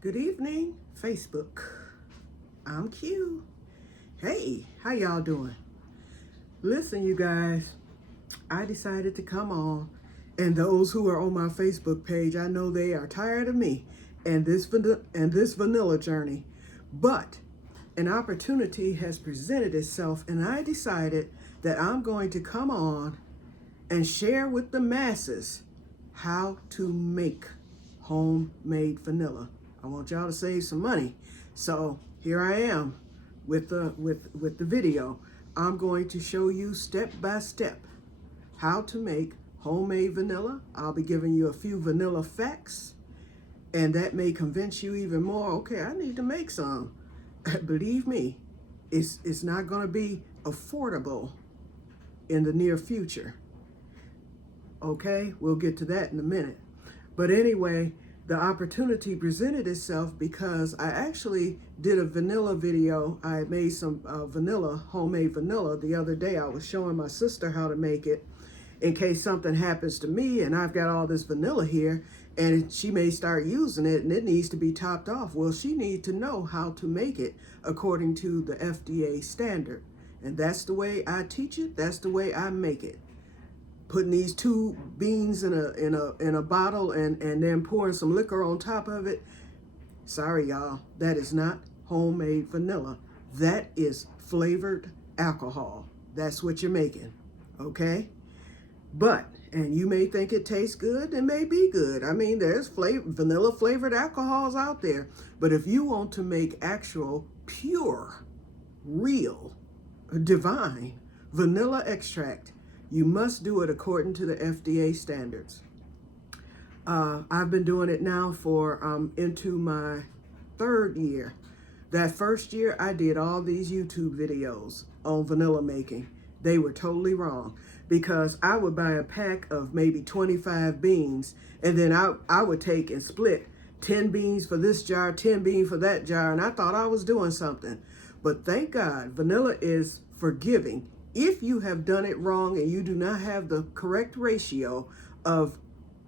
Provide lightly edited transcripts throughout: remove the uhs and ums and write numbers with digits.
Good evening, Facebook. I'm Q. Hey, how y'all doing? Listen, you guys, I decided to come on, and those who are on my Facebook page, I know they are tired of me and this vanilla journey. But an opportunity has presented itself, and I decided that I'm going to come on and share with the masses how to make homemade vanilla. I want y'all to save some money. So here I am with the video. I'm going to show you step by step how to make homemade vanilla. I'll be giving you a few vanilla facts, and that may convince you even more. Okay, I need to make some. Believe me, it's not going to be affordable in the near future. Okay, we'll get to that in a minute. But anyway, the opportunity presented itself because I actually did a vanilla video. I made some homemade vanilla the other day. I was showing my sister how to make it in case something happens to me and I've got all this vanilla here and she may start using it and it needs to be topped off. Well, she needs to know how to make it according to the FDA standard. And that's the way I teach it. That's the way I make it. Putting these two beans in a bottle and then pouring some liquor on top of it. Sorry, y'all, that is not homemade vanilla. That is flavored alcohol. That's what you're making, okay? But, and you may think it tastes good, it may be good. I mean, there's vanilla flavored alcohols out there. But if you want to make actual, pure, real, divine vanilla extract, you must do it according to the FDA standards. I've been doing it now for into my third year. That first year, I did all these YouTube videos on vanilla making. They were totally wrong because I would buy a pack of maybe 25 beans, and then I would take and split 10 beans for this jar, 10 beans for that jar, and I thought I was doing something. But thank God, vanilla is forgiving. If you have done it wrong and you do not have the correct ratio of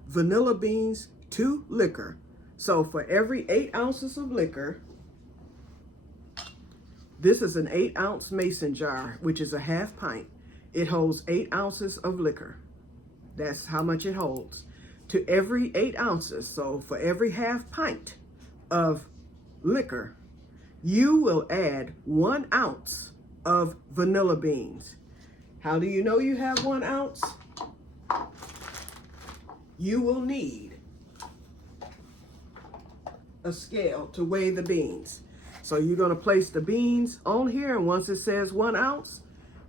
vanilla beans to liquor, so for every 8 ounces of liquor, this is an 8-ounce mason jar, which is a half pint. It holds 8 ounces of liquor. That's how much it holds. To every 8 ounces, so for every half pint of liquor, you will add 1 ounce of vanilla beans. How do you know you have 1 ounce? You will need a scale to weigh the beans. So you're going to place the beans on here, and once it says 1 ounce,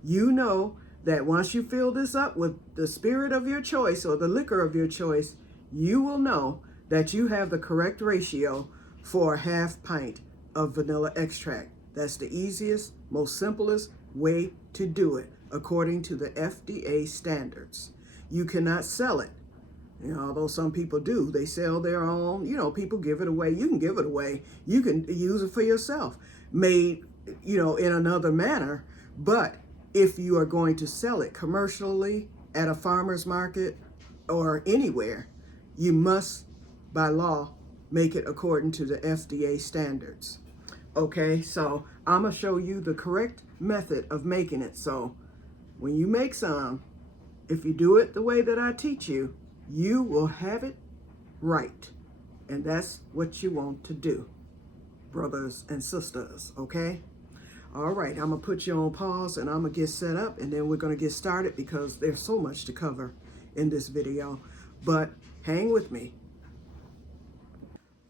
you know that once you fill this up with the spirit of your choice or the liquor of your choice, you will know that you have the correct ratio for a half pint of vanilla extract. That's the easiest, most simplest way to do it according to the FDA standards. You cannot sell it. Although some people do, they sell their own, people give it away. You can give it away. You can use it for yourself, made, in another manner. But if you are going to sell it commercially at a farmer's market or anywhere, you must, by law, make it according to the FDA standards. Okay, so I'm going to show you the correct method of making it. So when you make some, if you do it the way that I teach you, you will have it right. And that's what you want to do, brothers and sisters, okay? All right, I'm going to put you on pause and I'm going to get set up, and then we're going to get started because there's so much to cover in this video. But hang with me.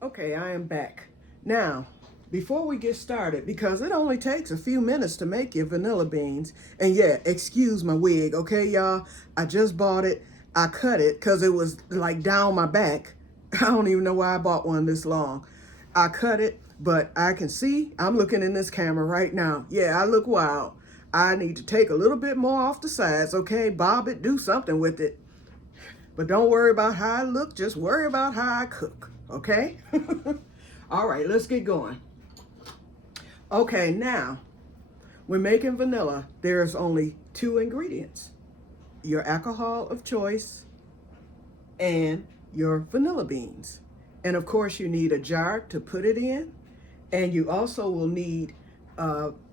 Okay, I am back. Now, before we get started, because it only takes a few minutes to make your vanilla beans, and yeah, excuse my wig, okay, y'all? I just bought it. I cut it because it was like down my back. I don't even know why I bought one this long. I cut it, but I can see, I'm looking in this camera right now. Yeah, I look wild. I need to take a little bit more off the sides, okay? Bob it, do something with it. But don't worry about how I look, just worry about how I cook, okay? All right, let's get going. Okay, now, when making vanilla, there's only 2 ingredients. Your alcohol of choice and your vanilla beans. And of course, you need a jar to put it in. And you also will need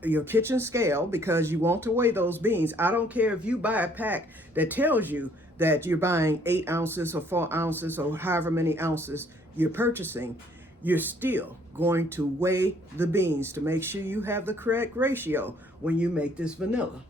your kitchen scale because you want to weigh those beans. I don't care if you buy a pack that tells you that you're buying 8 ounces or 4 ounces or however many ounces you're purchasing. You're still going to weigh the beans to make sure you have the correct ratio when you make this vanilla.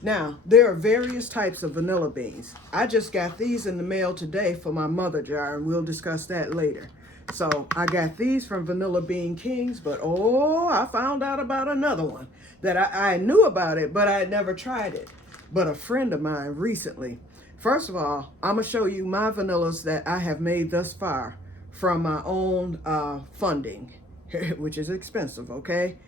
Now, there are various types of vanilla beans. I just got these in the mail today for my mother jar, and we'll discuss that later. So I got these from Vanilla Bean Kings, but oh, I found out about another one that I knew about it, but I had never tried it. But a friend of mine recently. First of all, I'm going to show you my vanillas that I have made thus far from my own funding, which is expensive, okay?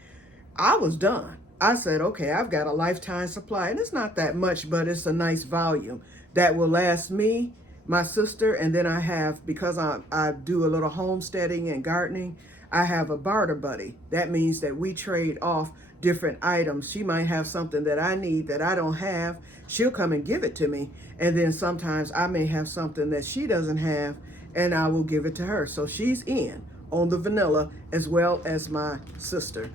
I was done. I said, okay, I've got a lifetime supply, and it's not that much, but it's a nice volume that will last me, my sister, and then I have, because I do a little homesteading and gardening, I have a barter buddy. That means that we trade off different items. She might have something that I need that I don't have. She'll come and give it to me. And then sometimes I may have something that she doesn't have, and I will give it to her. So she's in on the vanilla as well as my sister.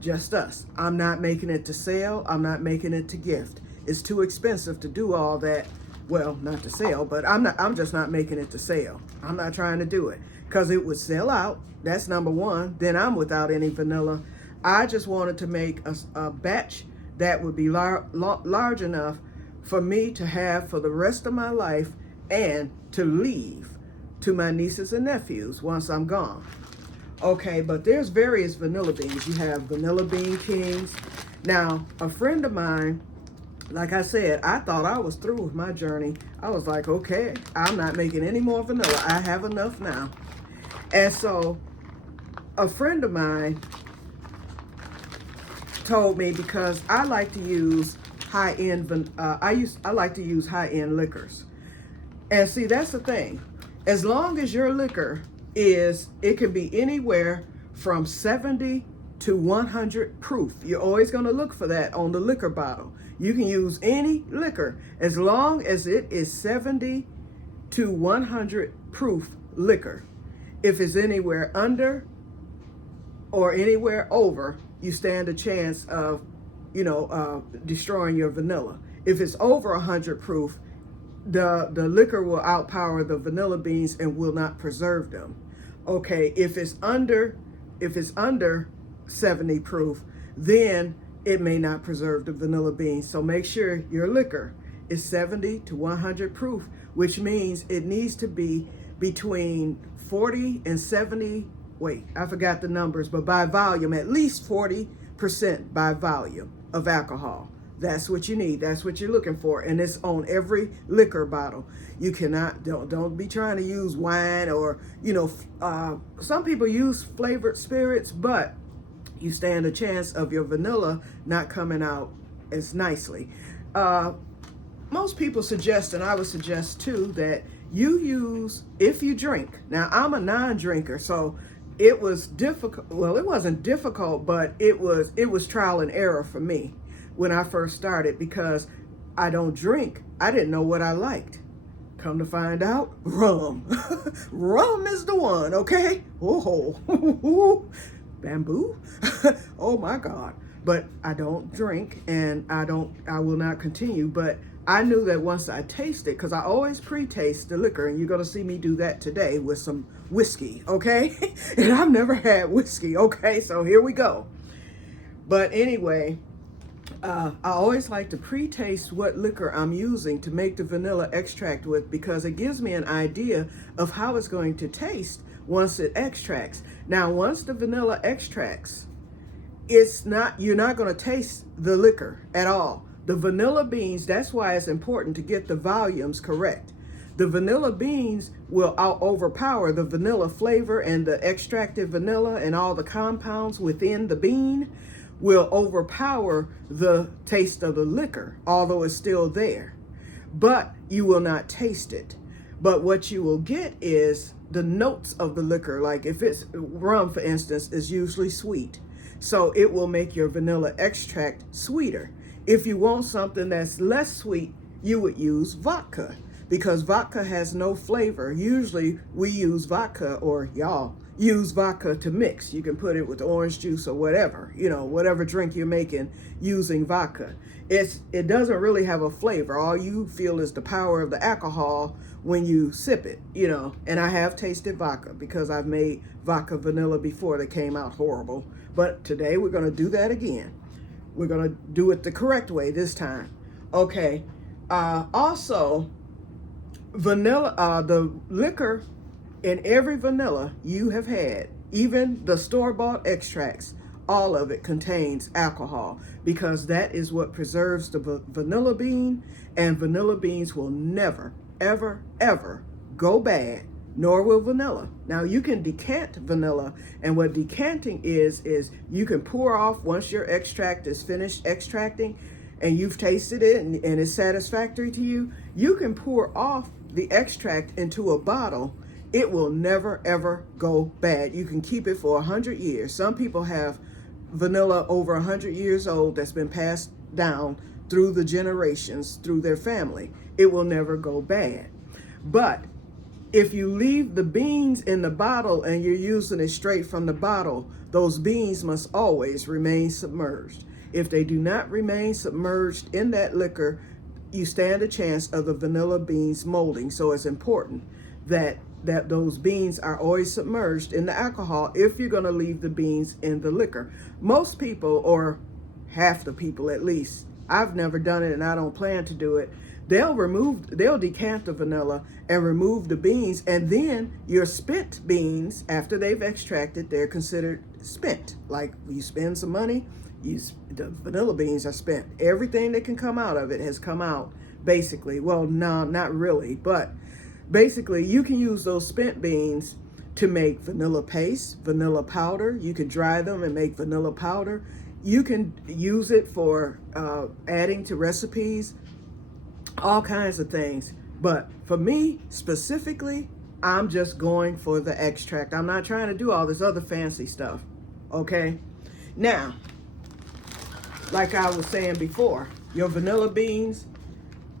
Just us. I'm not making it to sell. I'm not making it to gift. It's too expensive to do all that. Well, not to sell, but I'm just not making it to sell. I'm not trying to do it because it would sell out. That's number one. Then I'm without any vanilla. I just wanted to make a batch that would be large enough for me to have for the rest of my life and to leave to my nieces and nephews once I'm gone. Okay, but there's various vanilla beans. You have Vanilla Bean Kings. Now, a friend of mine, like I said, I thought I was through with my journey. I was like, okay, I'm not making any more vanilla. I have enough now. And so a friend of mine told me, because I like to use high-end, I like to use high-end liquors. And see, that's the thing. As long as your liquor it can be anywhere from 70 to 100 proof. You're always going to look for that on the liquor bottle. You can use any liquor as long as it is 70 to 100 proof liquor. If it's anywhere under or anywhere over, you stand a chance of, destroying your vanilla. If it's over 100 proof, the liquor will outpower the vanilla beans and will not preserve them. Okay, if it's under 70 proof, then it may not preserve the vanilla beans. So make sure your liquor is 70 to 100 proof, which means it needs to be between 40 and 70. Wait, I forgot the numbers, but by volume, at least 40% by volume of alcohol. That's what you need. That's what you're looking for. And it's on every liquor bottle. You cannot, don't be trying to use wine or, some people use flavored spirits, but you stand a chance of your vanilla not coming out as nicely. Most people suggest, and I would suggest too, that you use, if you drink. Now, I'm a non-drinker, so it was difficult. Well, it wasn't difficult, but it was trial and error for me when I first started, because I don't drink. I didn't know what I liked. Come to find out, rum. Rum is the one, okay? Oh, bamboo. Oh my God. But I don't drink, and I will not continue. But I knew that once I tasted, because I always pre-taste the liquor, and you're going to see me do that today with some whiskey, okay? And I've never had whiskey, okay? So here we go. But anyway, I always like to pre-taste what liquor I'm using to make the vanilla extract with, because it gives me an idea of how it's going to taste once it extracts. Now, once the vanilla extracts, you're not going to taste the liquor at all. The vanilla beans, that's why it's important to get the volumes correct. The vanilla beans will overpower the vanilla flavor, and the extracted vanilla and all the compounds within the bean will overpower the taste of the liquor, although it's still there. But you will not taste it. But what you will get is the notes of the liquor. Like if it's rum, for instance, is usually sweet. So it will make your vanilla extract sweeter. If you want something that's less sweet, you would use vodka. because vodka has no flavor. Usually we use vodka, or y'all use vodka to mix. You can put it with orange juice or whatever, you know, whatever drink you're making using vodka. It doesn't really have a flavor. All you feel is the power of the alcohol when you sip it, you know. And I have tasted vodka because I've made vodka vanilla before that came out horrible. But today we're going to do that again. We're going to do it the correct way this time. Okay. Also, vanilla, the liquor in every vanilla you have had, even the store-bought extracts, all of it contains alcohol, because that is what preserves the vanilla bean, and vanilla beans will never, ever, ever go bad, nor will vanilla. Now, you can decant vanilla, and what decanting is you can pour off once your extract is finished extracting and you've tasted it and it's satisfactory to you. You can pour off the extract into a bottle. It will never, ever go bad. You can keep it for 100 years. Some people have vanilla over 100 years old that's been passed down through the generations, through their family. It will never go bad. But if you leave the beans in the bottle and you're using it straight from the bottle, those beans must always remain submerged. If they do not remain submerged in that liquor, you stand a chance of the vanilla beans molding. So it's important that those beans are always submerged in the alcohol if you're going to leave the beans in the liquor. Most people, or half the people at least, I've never done it and I don't plan to do it, they'll decant the vanilla and remove the beans, and then your spent beans, after they've extracted, they're considered spent. Like, you spend some money, the vanilla beans are spent. Everything that can come out of it has come out, basically. Well, no, not really, but basically you can use those spent beans to make vanilla paste, vanilla powder. You can dry them and make vanilla powder. You can use it for adding to recipes, all kinds of things. But for me specifically, I'm just going for the extract. I'm not trying to do all this other fancy stuff. Okay? Now, like I was saying before, your vanilla beans,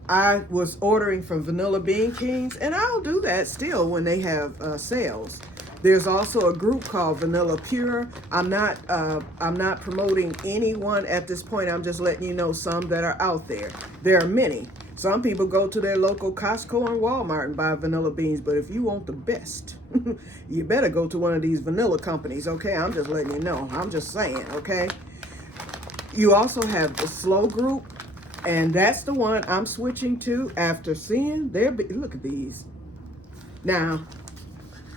I was ordering from Vanilla Bean Kings, and I'll do that still when they have sales. There's also a group called Vanilla Pure. I'm not promoting anyone at this point. I'm just letting you know some that are out there. There are many. Some people go to their local Costco and Walmart and buy vanilla beans, but if you want the best, you better go to one of these vanilla companies, okay? I'm just letting you know. I'm just saying, okay? You also have the Slow Group, and that's the one I'm switching to after seeing their, look at these. Now,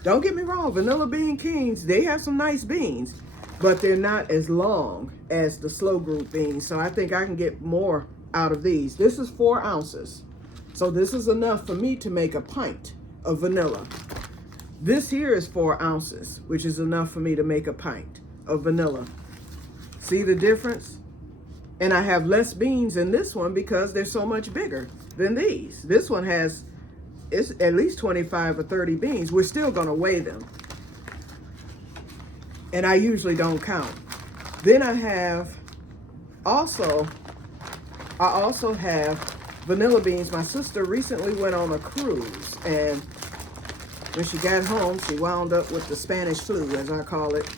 don't get me wrong, Vanilla Bean Kings, they have some nice beans, but they're not as long as the Slow Group beans, so I think I can get more out of these. This is 4 ounces, so this is enough for me to make a pint of vanilla. This here is 4 ounces, which is enough for me to make a pint of vanilla. See the difference? And I have less beans in this one because they're so much bigger than these. This one has, it's at least 25 or 30 beans. We're still gonna weigh them. And I usually don't count. Then I also have vanilla beans. My sister recently went on a cruise, and when she got home, she wound up with the Spanish flu, as I call it.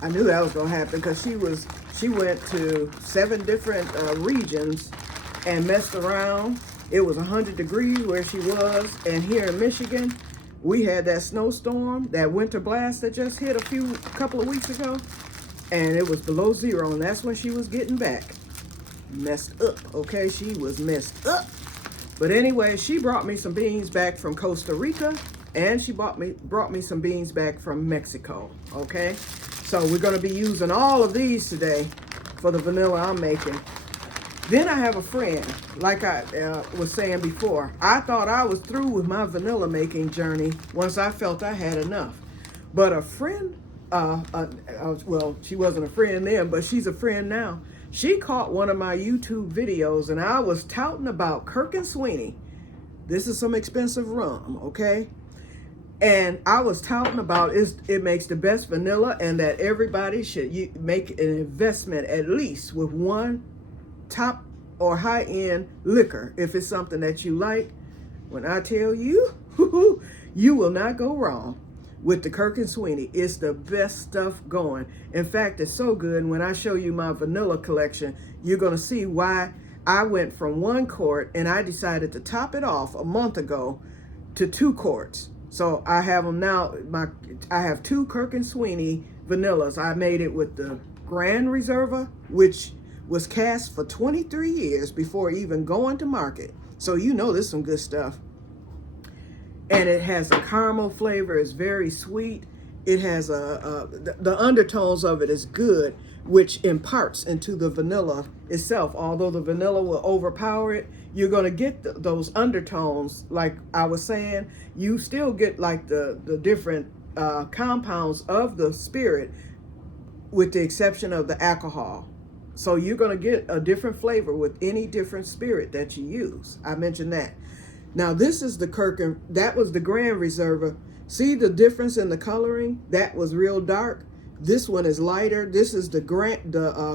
I knew that was gonna happen because she went to 7 different regions and messed around. It was 100 degrees where she was, and here in Michigan, we had that snowstorm, that winter blast that just hit a couple of weeks ago, and it was below 0, and that's when she was getting back. Messed up, okay? She was messed up. But anyway, she brought me some beans back from Costa Rica, and she brought me some beans back from Mexico, okay? So we're gonna be using all of these today for the vanilla I'm making. Then I have a friend, like I was saying before. I thought I was through with my vanilla making journey once I felt I had enough. But a friend, well, she wasn't a friend then, but she's a friend now. She caught one of my YouTube videos, and I was touting about Kirk and Sweeney. This is some expensive rum, okay? And I was touting about it makes the best vanilla, and that everybody should make an investment at least with one top or high-end liquor. If it's something that you like, When I tell you, you will not go wrong with the Kirk and Sweeney. It's the best stuff going. In fact, it's so good. When I show you my vanilla collection, you're going to see why I went from 1 quart and I decided to top it off a month ago to 2 quarts. So I have them now. I have 2 Kirk and Sweeney vanillas. I made it with the Grand Reserva, which was cast for 23 years before even going to market. So you know this is some good stuff. And it has a caramel flavor. It's very sweet. It has the undertones of it is good, which imparts into the vanilla itself. Although the vanilla will overpower it, you're going to get those undertones. Like I was saying, you still get like the different compounds of the spirit, with the exception of the alcohol. So you're going to get a different flavor with any different spirit that you use. I mentioned that. Now this is the Kirk, and that was the Grand Reserva. See the difference in the coloring? That was real dark. This one is lighter. This is the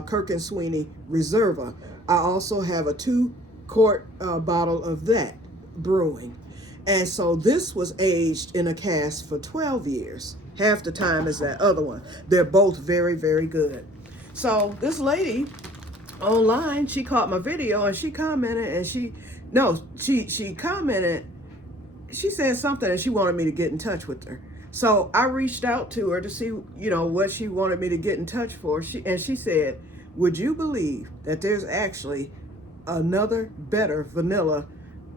Kirk and Sweeney Reserva. I also have a 2 quart bottle of that brewing. And so this was aged in a cask for 12 years. Half the time as that other one. They're both very, very good. So this lady online, she caught my video and she commented, and she commented, she said something and she wanted me to get in touch with her. So I reached out to her to see, what she wanted me to get in touch for. She said, would you believe that there's actually another better vanilla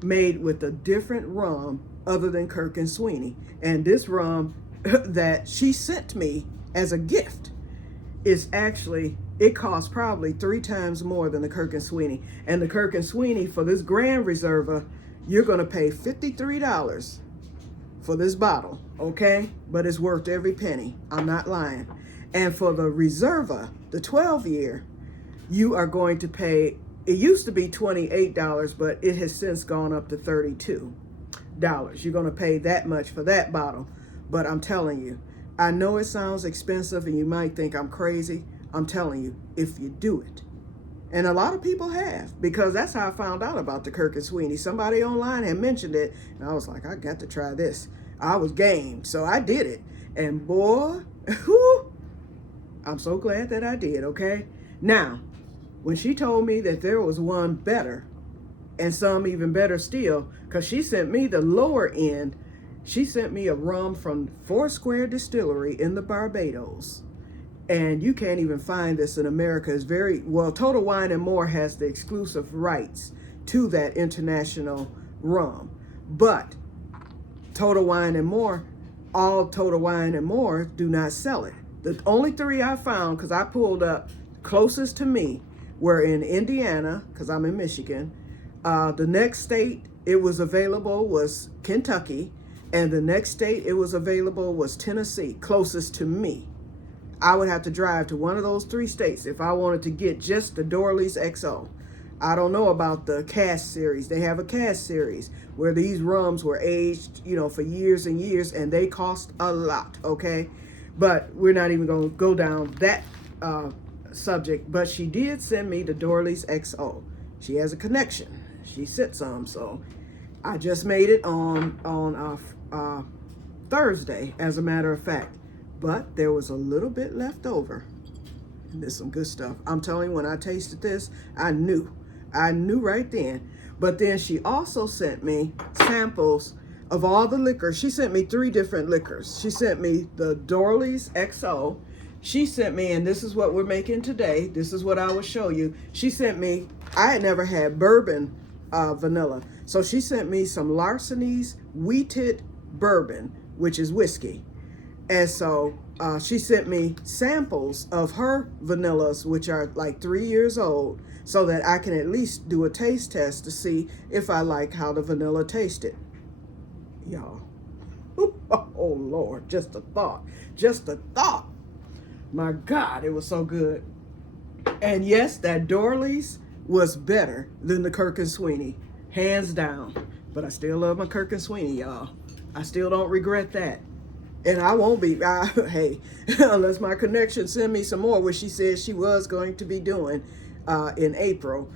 made with a different rum other than Kirk and Sweeney? And this rum that she sent me as a gift is actually, it costs probably 3 times more than the Kirk and Sweeney. And the Kirk and Sweeney, for this Grand Reserva, you're going to pay $53 for this bottle, okay? But it's worth every penny. I'm not lying. And for the Reserva, the 12-year, you are going to pay, it used to be $28, but it has since gone up to $32. You're going to pay that much for that bottle. But I'm telling you, I know it sounds expensive and you might think I'm crazy. I'm telling you, if you do it. And a lot of people have, because that's how I found out about the Kirk and Sweeney. Somebody online had mentioned it, and I was like, I got to try this. I was game, so I did it. And boy, whew, I'm so glad that I did, okay? Now, when she told me that there was one better, and some even better still, because she sent me the lower end, she sent me a rum from Foursquare Distillery in the Barbados. And you can't even find this in America. It's very, well, Total Wine and More has the exclusive rights to that international rum. But Total Wine and More, all Total Wine and More do not sell it. The only 3 I found, because I pulled up closest to me, were in Indiana, because I'm in Michigan. The next state it was available was Kentucky. And the next state it was available was Tennessee, closest to me. I would have to drive to one of those 3 states if I wanted to get just the Dorley's XO. I don't know about the cask series. They have a cask series where these rums were aged, for years and years, and they cost a lot, okay? But we're not even going to go down that subject. But she did send me the Dorley's XO. She has a connection. She sent some, so I just made it on Thursday, as a matter of fact. But there was a little bit left over. And there's some good stuff. I'm telling you, when I tasted this, I knew right then. But then she also sent me samples of all the liquors. She sent me 3 different liquors. She sent me the Dorley's XO. She sent me, and this is what we're making today. This is what I will show you. She sent me, I had never had bourbon vanilla. So she sent me some Larceny's wheated bourbon, which is whiskey. And so she sent me samples of her vanillas, which are like 3 years old, so that I can at least do a taste test to see if I like how the vanilla tasted. Y'all. Oh, Lord, just a thought. Just a thought. My God, it was so good. And yes, that Dorley's was better than the Kirk and Sweeney, hands down. But I still love my Kirk and Sweeney, y'all. I still don't regret that. And I won't be, hey, unless my connection send me some more, which she said she was going to be doing in April.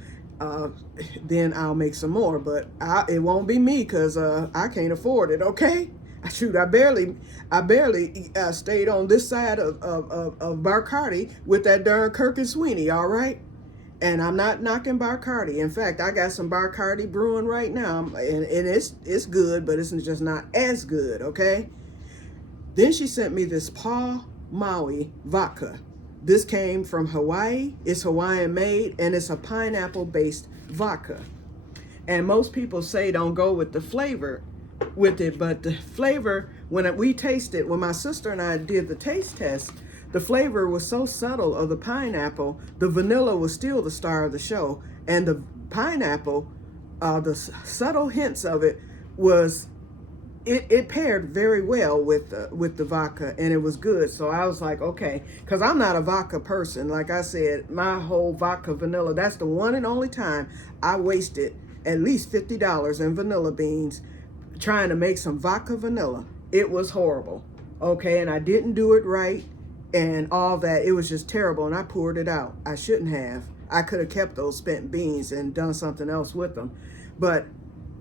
then I'll make some more. But it won't be me because I can't afford it. Okay. Shoot, I barely stayed on this side of Bacardi with that darn Kirk and Sweeney. All right. And I'm not knocking Bacardi. In fact, I got some Bacardi brewing right now, and it's good, but it's just not as good, okay? Then she sent me this Paw Maui vodka. This came from Hawaii. It's Hawaiian made, and it's a pineapple-based vodka. And most people say don't go with the flavor with it, but the flavor, when we tasted, when my sister and I did the taste test, the flavor was so subtle of the pineapple, the vanilla was still the star of the show. And the pineapple, the subtle hints of it it paired very well with the vodka, and it was good. So I was like, okay, because I'm not a vodka person. Like I said, my whole vodka vanilla, that's the one and only time I wasted at least $50 in vanilla beans trying to make some vodka vanilla. It was horrible, okay, and I didn't do it right. And all that, it was just terrible, and I poured it out. I shouldn't have. I could have kept those spent beans and done something else with them. But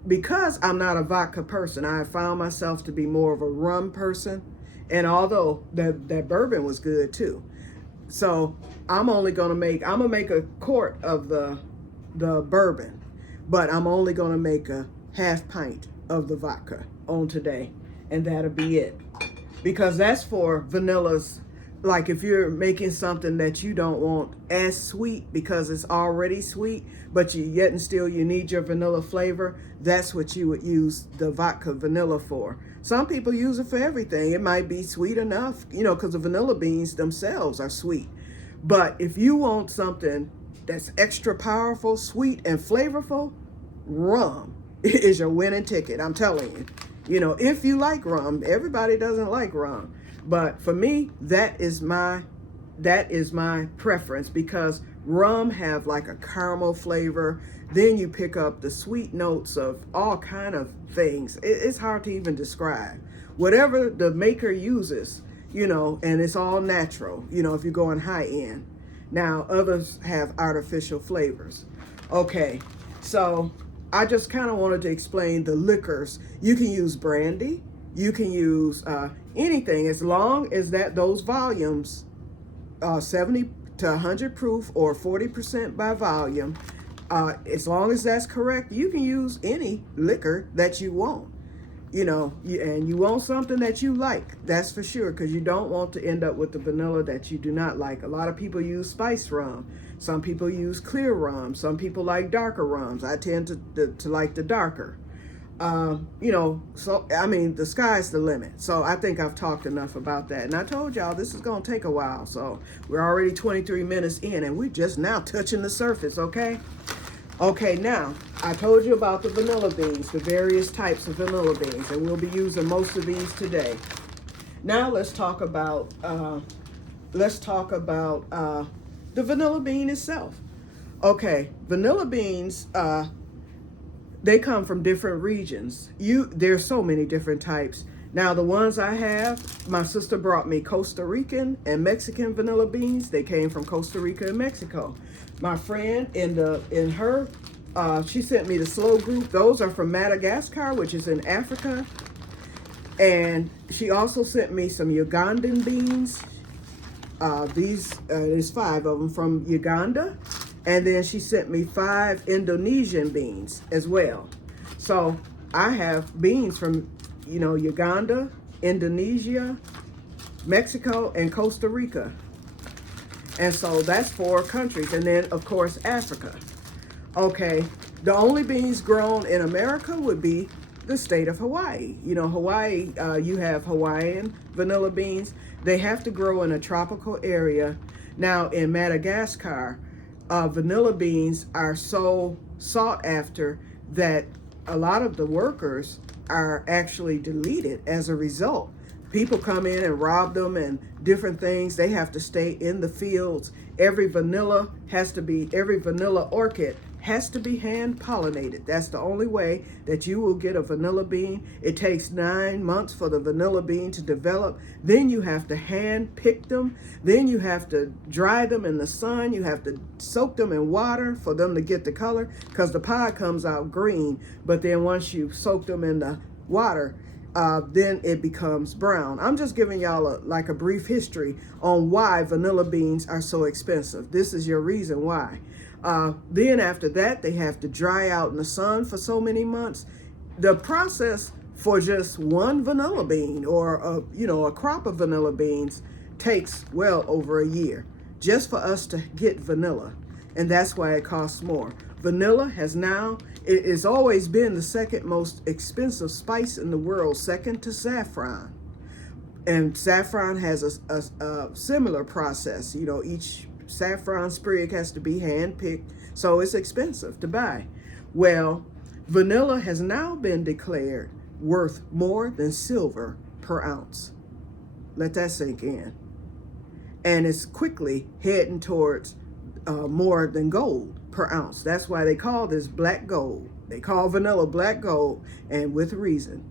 because I'm not a vodka person, I have found myself to be more of a rum person. And although that bourbon was good too. So I'm gonna make a quart of the bourbon, but I'm only gonna make a half pint of the vodka on today, and that'll be it. Because that's for vanillas. Like if you're making something that you don't want as sweet because it's already sweet, but yet and still you need your vanilla flavor, that's what you would use the vodka vanilla for. Some people use it for everything. It might be sweet enough, because the vanilla beans themselves are sweet. But if you want something that's extra powerful, sweet, and flavorful, rum is your winning ticket, I'm telling you. If you like rum, everybody doesn't like rum. But for me, that is my preference, because rum have like a caramel flavor. Then you pick up the sweet notes of all kind of things. It's hard to even describe. Whatever the maker uses, and it's all natural, if you're going high end. Now, others have artificial flavors. Okay, so I just kind of wanted to explain the liquors. You can use brandy. You can use anything as long as those volumes, 70 to 100 proof or 40% by volume. As long as that's correct, you can use any liquor that you want. And you want something that you like, that's for sure, because you don't want to end up with the vanilla that you do not like. A lot of people use spice rum. Some people use clear rum. Some people like darker rums. I tend to like the darker. So the sky's the limit. So I think I've talked enough about that. And I told y'all this is going to take a while. So we're already 23 minutes in, and we're just now touching the surface, okay? Okay, now, I told you about the vanilla beans, the various types of vanilla beans, and we'll be using most of these today. Now let's talk about the vanilla bean itself. Okay, vanilla beans, they come from different regions. There's so many different types. Now, the ones I have, my sister brought me Costa Rican and Mexican vanilla beans. They came from Costa Rica and Mexico. My friend she sent me the Slow Group. Those are from Madagascar, which is in Africa. And she also sent me some Ugandan beans. There's 5 of them from Uganda. And then she sent me 5 Indonesian beans as well. So I have beans from, Uganda, Indonesia, Mexico, and Costa Rica. And so that's 4 countries. And then, of course, Africa. Okay, the only beans grown in America would be the state of Hawaii. Hawaii, you have Hawaiian vanilla beans. They have to grow in a tropical area. Now, in Madagascar, vanilla beans are so sought after that a lot of the workers are actually deleted as a result. People come in and rob them and different things. They have to stay in the fields. Every vanilla orchid has to be hand pollinated. That's the only way that you will get a vanilla bean. It takes 9 months for the vanilla bean to develop. Then you have to hand pick them. Then you have to dry them in the sun. You have to soak them in water for them to get the color, because the pod comes out green. But then once you soak them in the water, then it becomes brown. I'm just giving y'all a brief history on why vanilla beans are so expensive. This is your reason why. Then after that, they have to dry out in the sun for so many months. The process for just one vanilla bean or a crop of vanilla beans takes well over a year just for us to get vanilla. And that's why it costs more. Vanilla it's always been the second most expensive spice in the world, second to saffron. And saffron has a similar process. Each saffron sprig has to be hand-picked, so it's expensive to buy. Well, vanilla has now been declared worth more than silver per ounce. Let that sink in. And it's quickly heading towards more than gold per ounce. That's why they call this black gold. They call vanilla black gold, and with reason.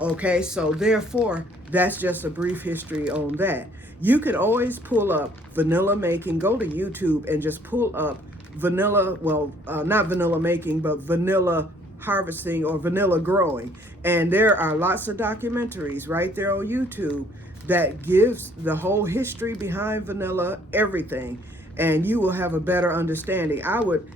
Okay, so therefore, that's just a brief history on that. You can always pull up vanilla making. Go to YouTube and just pull up vanilla, not vanilla making, but vanilla harvesting or vanilla growing. And there are lots of documentaries right there on YouTube that gives the whole history behind vanilla, everything. And you will have a better understanding. I would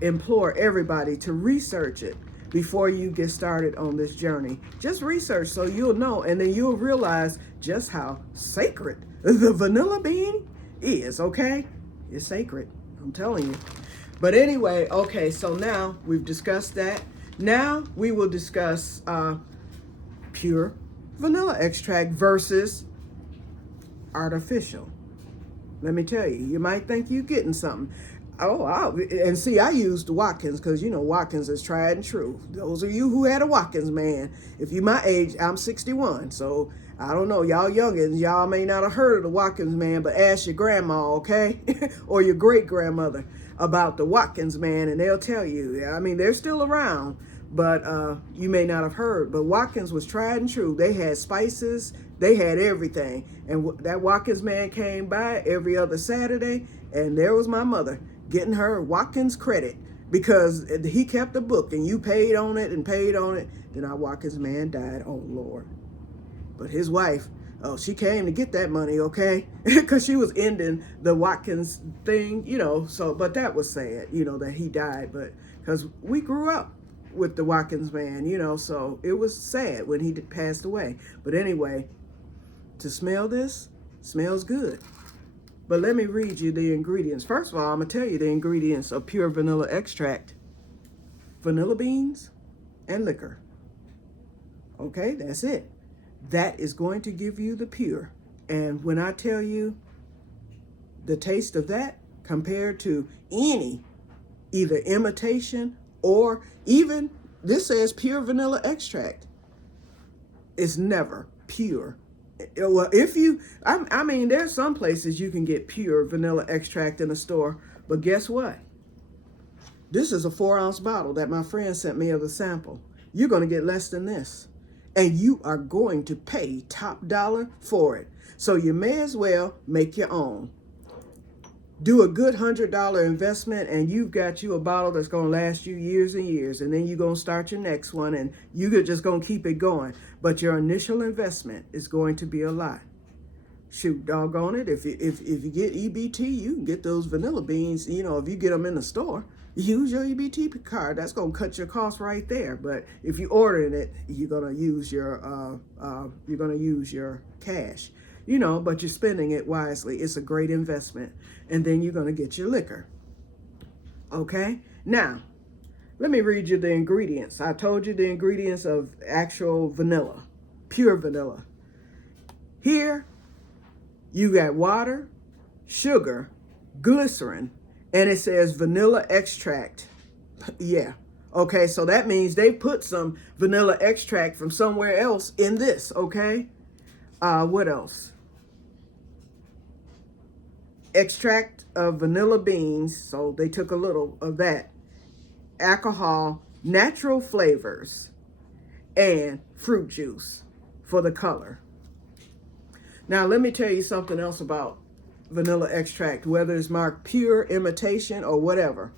implore everybody to research it before you get started on this journey. Just research so you'll know, and then you'll realize just how sacred the vanilla bean is, okay? It's sacred, I'm telling you. But anyway, okay, so now we've discussed that. Now we will discuss pure vanilla extract versus artificial. Let me tell you, you might think you're getting something. And see, I used Watkins because, Watkins is tried and true. Those of you who had a Watkins, man, if you my age, I'm 61. So I don't know, y'all youngins, y'all may not have heard of the Watkins man, but ask your grandma, okay? Or your great grandmother about the Watkins man, and they'll tell you. I mean, they're still around, but you may not have heard. But Watkins was tried and true. They had spices, they had everything. And that Watkins man came by every other Saturday, and there was my mother getting her Watkins credit because he kept a book and you paid on it and paid on it. Then our Watkins man died. Oh, Lord. But his wife, she came to get that money, okay? Because she was ending the Watkins thing, but that was sad, that he died. But because we grew up with the Watkins man, so it was sad when he passed away. But anyway, to smell this, smells good. But let me read you the ingredients. First of all, I'm going to tell you the ingredients of pure vanilla extract. Vanilla beans and liquor. Okay, that's it. That is going to give you the pure. And when I tell you the taste of that compared to any, either imitation or even, this says pure vanilla extract, it's never pure. Well, I mean, there's some places you can get pure vanilla extract in a store, but guess what? This is a 4-ounce bottle that my friend sent me of the sample. You're going to get less than this, and you are going to pay top dollar for it. So you may as well make your own. Do a good $100 investment, and you've got you a bottle that's going to last you years and years, and then you're going to start your next one, and you're just going to keep it going. But your initial investment is going to be a lot. Shoot, doggone it, if you get EBT, you can get those vanilla beans. If you get them in the store, use your EBT card. That's going to cut your cost right there. But if you order it, you're going to use your cash. But you're spending it wisely. It's a great investment. And then you're going to get your liquor. Okay? Now, let me read you the ingredients. I told you the ingredients of actual vanilla, pure vanilla. Here, you got water, sugar, glycerin, and it says vanilla extract. Yeah. Okay, so that means they put some vanilla extract from somewhere else in this, okay? What else? extract of vanilla beans, so they took a little of that, alcohol, natural flavors, and fruit juice for the color. Now, let me tell you something else about vanilla extract, whether it's marked pure, imitation, or whatever.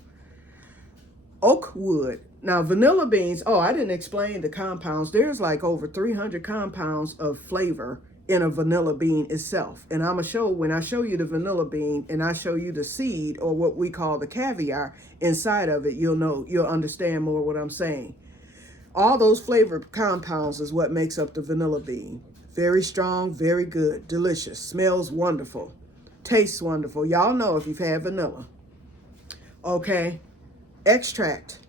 Oak wood. Now, vanilla beans, oh, I didn't explain the compounds. There's like over 300 compounds of flavor in a vanilla bean itself. And I'm going to show, when I show you the vanilla bean and I show you the seed, or what we call the caviar inside of it, you'll understand more what I'm saying. All those flavor compounds is what makes up the vanilla bean. Very strong, very good, delicious, smells wonderful, tastes wonderful. Y'all know if you've had vanilla. Okay, extract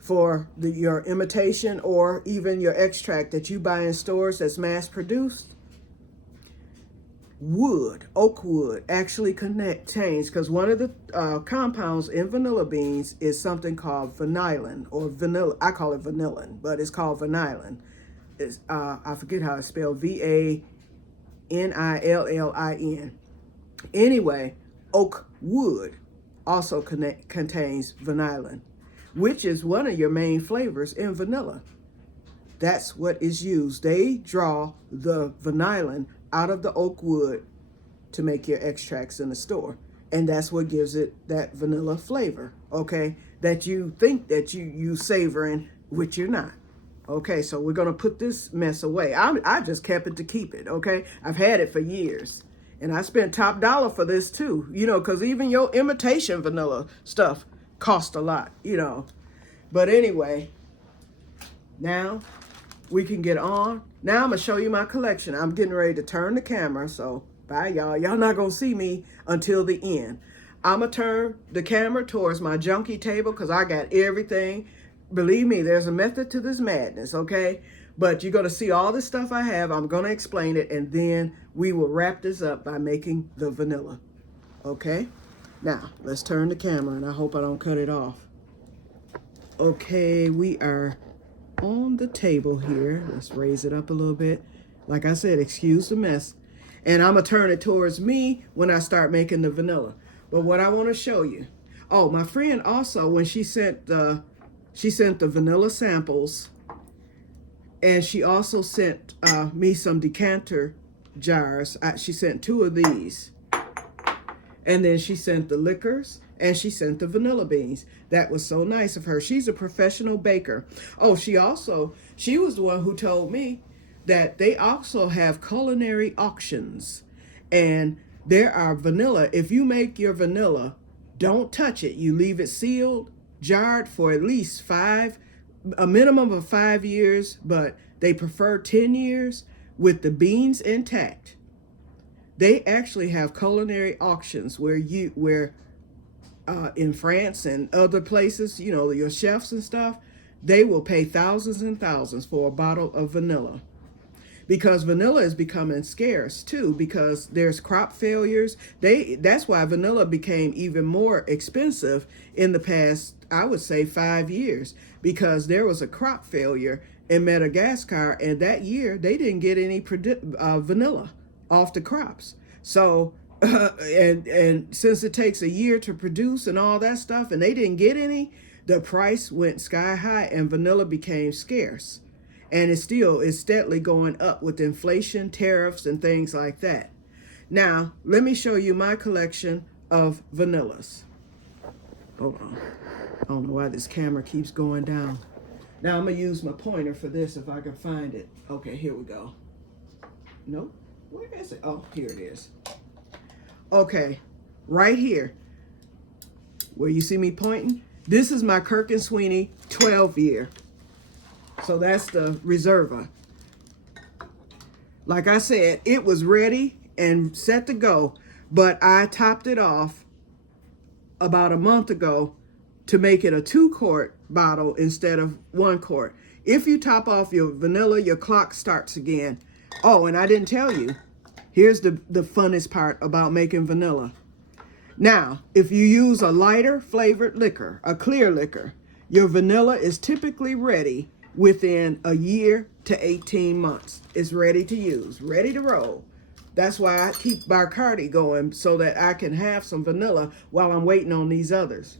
for your imitation or even your extract that you buy in stores that's mass produced. Wood, oak wood, actually contains, because one of the compounds in vanilla beans is something called vanillin, or vanilla. I call it vanillin, but it's called vanillin. It's, I forget how it's spelled, vanillin. Anyway, oak wood also contains vanillin, which is one of your main flavors in vanilla. That's what is used. They draw the vanillin out of the oak wood to make your extracts in the store. And that's what gives it that vanilla flavor, okay? That you think that you savoring, which you're not. Okay, so we're gonna put this mess away. I just kept it to keep it, okay? I've had it for years. And I spent top dollar for this too, because even your imitation vanilla stuff cost a lot, But anyway, now we can get on. Now I'm gonna show you my collection. I'm getting ready to turn the camera, so bye y'all. Y'all not gonna see me until the end. I'm gonna turn the camera towards my junkie table because I got everything. Believe me, there's a method to this madness, okay? But you're gonna see all the stuff I have. I'm gonna explain it, and then we will wrap this up by making the vanilla, okay? Now, let's turn the camera, and I hope I don't cut it off. Okay, we are on the table here. Let's raise it up a little bit. Like I said, excuse the mess. And I'm gonna turn it towards me when I start making the vanilla. But what I want to show you, oh, my friend also, when she sent the vanilla samples, and she also sent me some decanter jars. She sent 2 of these, and then she sent the liquors, and she sent the vanilla beans. That was so nice of her. She's a professional baker. Oh, she was the one who told me that they also have culinary auctions. And there are vanilla. If you make your vanilla, don't touch it. You leave it sealed, jarred for at least a minimum of 5 years, but they prefer 10 years with the beans intact. They actually have culinary auctions where in France and other places, your chefs and stuff, they will pay thousands and thousands for a bottle of vanilla. Because vanilla is becoming scarce too, because there's crop failures. That's why vanilla became even more expensive in the past, I would say 5 years, because there was a crop failure in Madagascar, and that year they didn't get any vanilla off the crops. So and since it takes a year to produce and all that stuff, and they didn't get any, the price went sky high and vanilla became scarce. And it's steadily going up with inflation, tariffs, and things like that. Now, let me show you my collection of vanillas. Hold on. I don't know why this camera keeps going down. Now, I'm going to use my pointer for this if I can find it. Okay, here we go. Nope. Where is it? Oh, here it is. Okay, right here, where you see me pointing, this is my Kirk & Sweeney 12-year. So that's the Reserva. Like I said, it was ready and set to go, but I topped it off about a month ago to make it a 2-quart bottle instead of 1 quart. If you top off your vanilla, your clock starts again. Oh, and I didn't tell you. Here's the funnest part about making vanilla. Now, if you use a lighter flavored liquor, a clear liquor, your vanilla is typically ready within a year to 18 months. It's ready to use, ready to roll. That's why I keep Bacardi going, so that I can have some vanilla while I'm waiting on these others.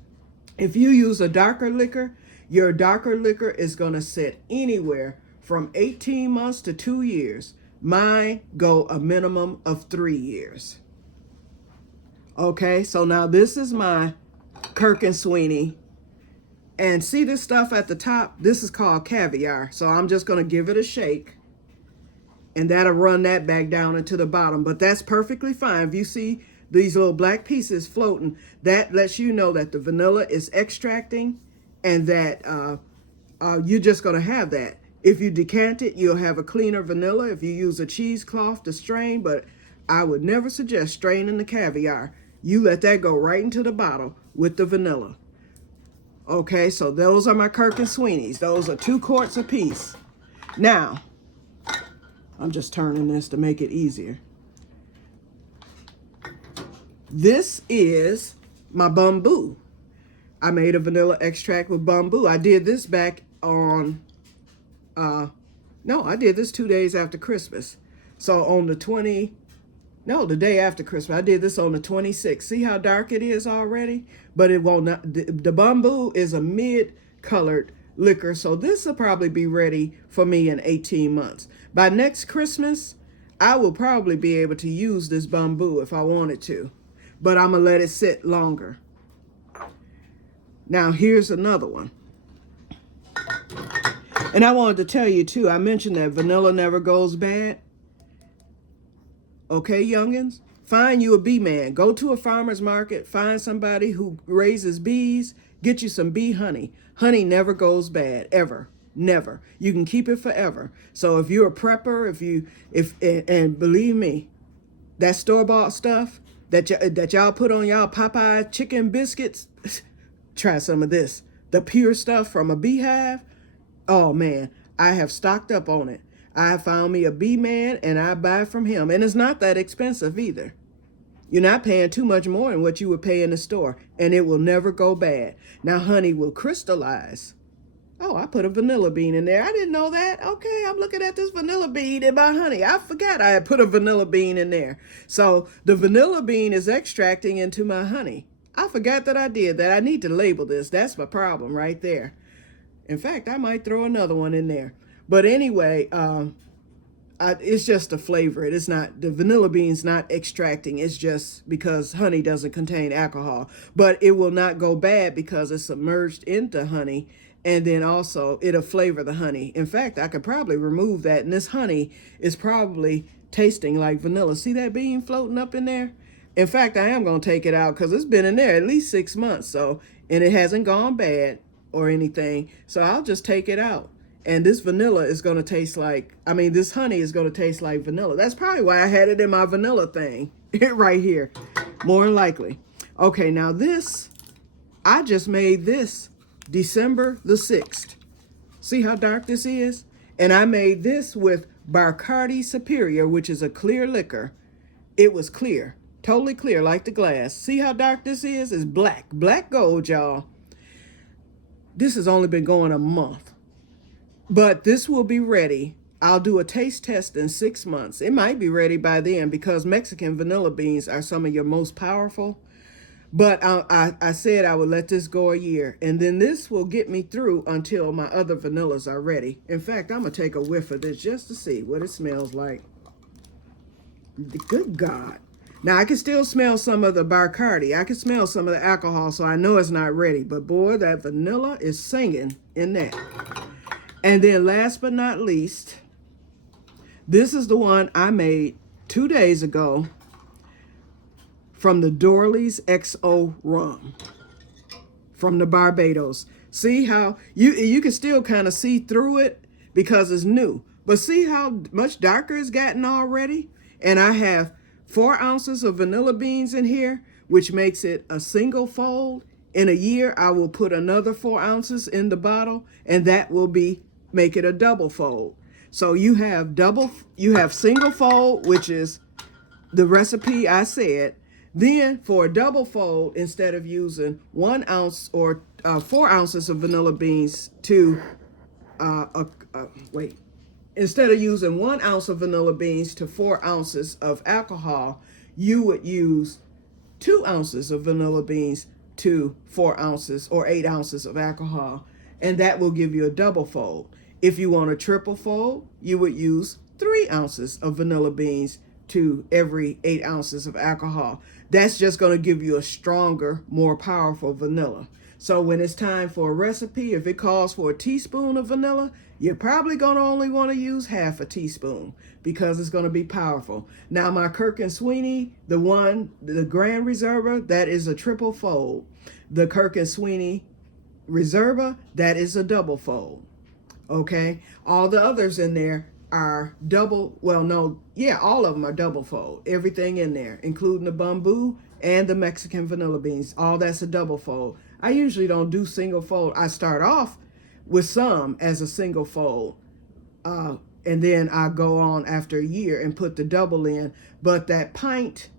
If you use a darker liquor, your darker liquor is going to sit anywhere from 18 months to 2 years. Mine go a minimum of 3 years. Okay, so now this is my Kirk and Sweeney. And see this stuff at the top? This is called caviar. So I'm just going to give it a shake. And that'll run that back down into the bottom. But that's perfectly fine. If you see these little black pieces floating, that lets you know that the vanilla is extracting, and that you're just going to have that. If you decant it, you'll have a cleaner vanilla if you use a cheesecloth to strain, but I would never suggest straining the caviar. You let that go right into the bottle with the vanilla. Okay, so those are my Kirk and Sweeney's. Those are 2 quarts apiece. Now, I'm just turning this to make it easier. This is my bamboo. I made a vanilla extract with bamboo. I did this back on, I did this 2 days after Christmas. So on the the day after Christmas. I did this on the 26th. See how dark it is already? But it won't, the bamboo is a mid-colored liquor. So this will probably be ready for me in 18 months. By next Christmas, I will probably be able to use this bamboo if I wanted to. But I'm going to let it sit longer. Now, here's another one. And I wanted to tell you, too, I mentioned that vanilla never goes bad. Okay, youngins? Find you a bee man. Go to a farmer's market. Find somebody who raises bees. Get you some bee honey. Honey never goes bad, ever. Never. You can keep it forever. So if you're a prepper, and believe me, that store-bought stuff that y'all put on y'all Popeye chicken biscuits, try some of this. The pure stuff from a beehive. Oh man, I have stocked up on it. I found me a bee man and I buy from him. And it's not that expensive either. You're not paying too much more than what you would pay in the store. And it will never go bad. Now honey will crystallize. Oh, I put a vanilla bean in there. I didn't know that. Okay, I'm looking at this vanilla bean in my honey. I forgot I had put a vanilla bean in there. So the vanilla bean is extracting into my honey. I forgot that I did that. I need to label this. That's my problem right there. In fact, I might throw another one in there. But anyway, it's just a flavor. It is not, the vanilla bean's not extracting. It's just because honey doesn't contain alcohol. But it will not go bad because it's submerged into honey. And then also it'll flavor the honey. In fact, I could probably remove that. And this honey is probably tasting like vanilla. See that bean floating up in there? In fact, I am going to take it out because it's been in there at least 6 months. So, and it hasn't gone bad or anything. So I'll just take it out. And this vanilla is going to taste like, this honey is going to taste like vanilla. That's probably why I had it in my vanilla thing right here. More than likely. Okay, now this, I just made this December the 6th. See how dark this is? And I made this with Bacardi Superior, which is a clear liquor. It was clear, totally clear like the glass. See how dark this is? It's black, black gold, y'all. This has only been going a month. But this will be ready. I'll do a taste test in 6 months. It might be ready by then because Mexican vanilla beans are some of your most powerful. But I said I would let this go a year. And then this will get me through until my other vanillas are ready. In fact, I'm going to take a whiff of this just to see what it smells like. Good God. Now, I can still smell some of the Bacardi. I can smell some of the alcohol, so I know it's not ready. But boy, that vanilla is singing in that. And then last but not least, this is the one I made 2 days ago from the Dorley's XO rum from the Barbados. See how you can still kind of see through it because it's new. But see how much darker it's gotten already? And I have 4 ounces of vanilla beans in here, which makes it a single fold. In a year, I will put another 4 ounces in the bottle, and that will make it a double fold. So you have single fold, which is the recipe I said. Then for a double fold, instead of using 1 ounce or 4 ounces of vanilla beans to, instead of using 1 ounce of vanilla beans to 4 ounces of alcohol, you would use 2 ounces of vanilla beans to 4 ounces or 8 ounces of alcohol, and that will give you a double fold. If you want a triple fold, you would use 3 ounces of vanilla beans to every 8 ounces of alcohol. That's just going to give you a stronger, more powerful vanilla. So when it's time for a recipe, if it calls for a teaspoon of vanilla, you're probably going to only want to use half a teaspoon because it's going to be powerful. Now my Kirk and Sweeney, the Grand Reserva, that is a triple fold. The Kirk and Sweeney Reserva, that is a double fold. Okay, all the others in there are double, well, no, yeah, all of them are double fold. Everything in there, including the bamboo and the Mexican vanilla beans, all that's a double fold. I usually don't do single fold. I start off with some as a single fold, and then I go on after a year and put the double in. But that pint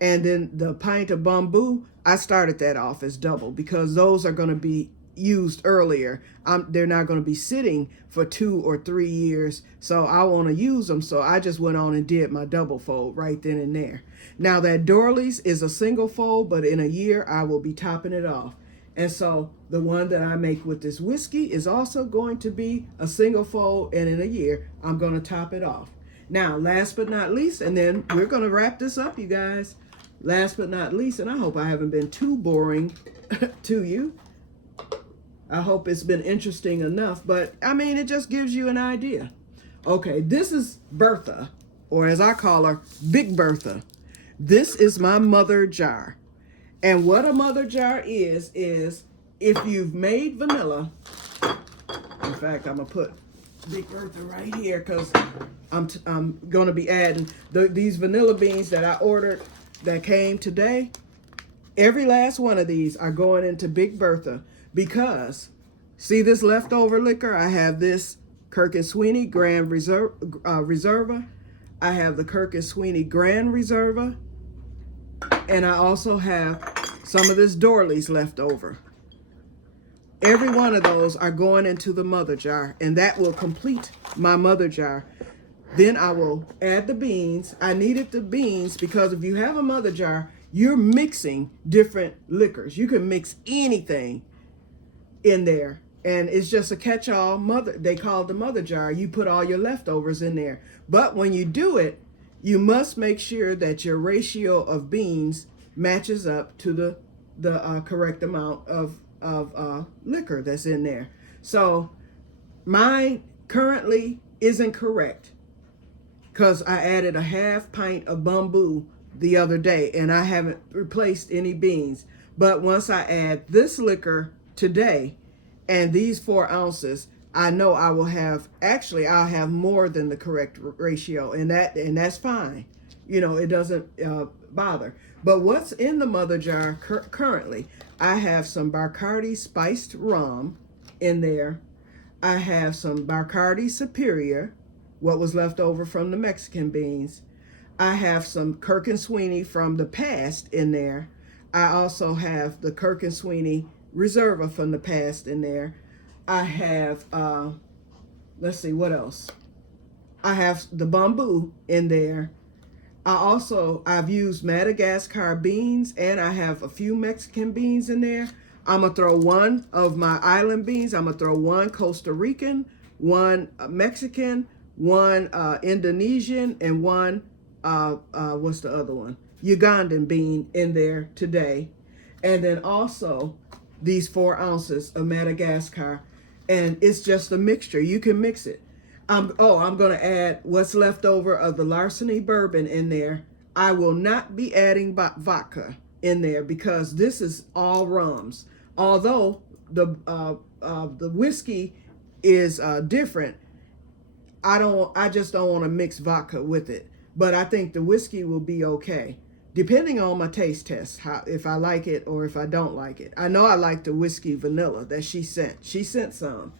and then the pint of bamboo, I started that off as double because those are going to be used earlier. They're not going to be sitting for 2 or 3 years, so I want to use them. So I just went on and did my double fold right then and there. Now that Dorley's is a single fold, but in a year I will be topping it off. And so the one that I make with this whiskey is also going to be a single fold, and in a year I'm going to top it off. Now, last but not least, and then we're going to wrap this up, you guys. Last but not least, and I hope I haven't been too boring to you. I hope it's been interesting enough, but I mean, it just gives you an idea. Okay, this is Bertha, or as I call her, Big Bertha. This is my mother jar. And what a mother jar is if you've made vanilla, in fact, I'm going to put Big Bertha right here because I'm going to be adding these vanilla beans that I ordered that came today. Every last one of these are going into Big Bertha. Because, see this leftover liquor? I have this Kirk and Sweeney Grand Reserva. I have the Kirk and Sweeney Grand Reserva. And I also have some of this Dorley's left over. Every one of those are going into the mother jar, and that will complete my mother jar. Then I will add the beans. I needed the beans because if you have a mother jar, you're mixing different liquors. You can mix anything in there, and it's just a catch-all mother. They call it the mother jar. You put all your leftovers in there, but when you do it, you must make sure that your ratio of beans matches up to the correct amount of liquor that's in there. So mine currently isn't correct because I added a half pint of bamboo the other day and I haven't replaced any beans. But once I add this liquor today and these 4 ounces, I know I will have, actually I'll have more than the correct ratio, and that's fine. You know, it doesn't bother. But what's in the mother jar currently, I have some Bacardi spiced rum in there. I have some Bacardi Superior, what was left over from the Mexican beans. I have some Kirk and Sweeney from the past in there. I also have the Kirk and Sweeney Reserva from the past in there. I have, let's see, what else? I have the bamboo in there. I've used Madagascar beans, and I have a few Mexican beans in there. I'm going to throw one of my island beans. I'm going to throw one Costa Rican, one Mexican, one Indonesian, and one, what's the other one? Ugandan bean in there today. And then also these 4 ounces of Madagascar. And it's just a mixture. You can mix it. I'm going to add what's left over of the Larceny bourbon in there. I will not be adding vodka in there because this is all rums. Although the whiskey is different, I just don't want to mix vodka with it. But I think the whiskey will be okay, depending on my taste test, if I like it or if I don't like it. I know I like the whiskey vanilla that she sent. She sent some.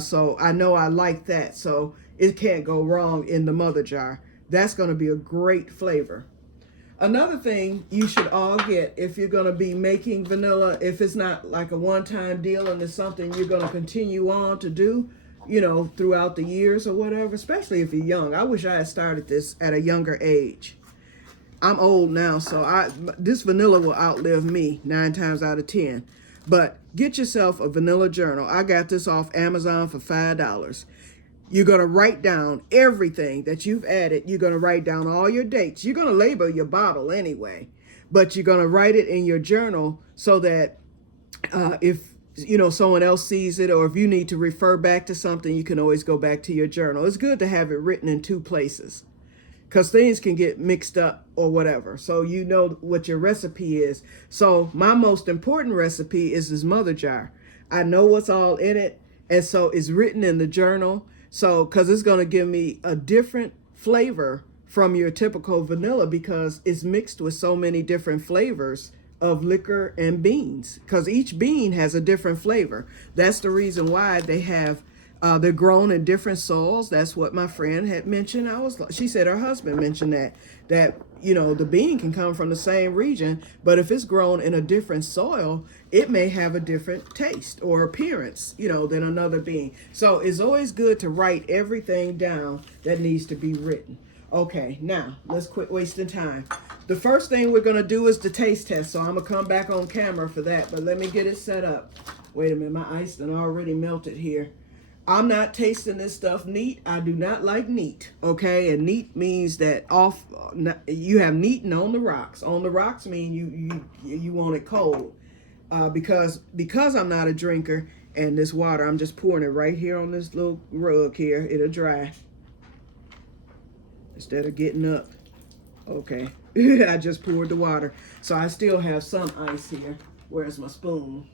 So I know I like that. So it can't go wrong in the mother jar. That's going to be a great flavor. Another thing you should all get if you're going to be making vanilla, if it's not like a one-time deal and it's something you're going to continue on to do, you know, throughout the years or whatever, especially if you're young. I wish I had started this at a younger age. I'm old now, so this vanilla will outlive me 9 times out of 10. But get yourself a vanilla journal. I got this off Amazon for $5. You're going to write down everything that you've added. You're going to write down all your dates. You're going to label your bottle anyway, but you're going to write it in your journal so that if you know someone else sees it, or if you need to refer back to something, you can always go back to your journal. It's good to have it written in 2 places because things can get mixed up or whatever. So you know what your recipe is. So my most important recipe is this mother jar. I know what's all in it, and so it's written in the journal. So, because it's going to give me a different flavor from your typical vanilla because it's mixed with so many different flavors of liquor and beans, because each bean has a different flavor. That's the reason why they have, they're grown in different soils. That's what my friend had mentioned. She said her husband mentioned that, you know, the bean can come from the same region, but if it's grown in a different soil, it may have a different taste or appearance, you know, than another bean. So it's always good to write everything down that needs to be written. Okay, now let's quit wasting time. The first thing we're going to do is the taste test. So I'm going to come back on camera for that, but let me get it set up. Wait a minute, my ice done already melted here. I'm not tasting this stuff neat. I do not like neat, okay? And neat means that you have neat and on the rocks. On the rocks mean you want it cold. Because I'm not a drinker, and this water, I'm just pouring it right here on this little rug here. It'll dry. Instead of getting up. Okay. I just poured the water. So I still have some ice here. Where's my spoon?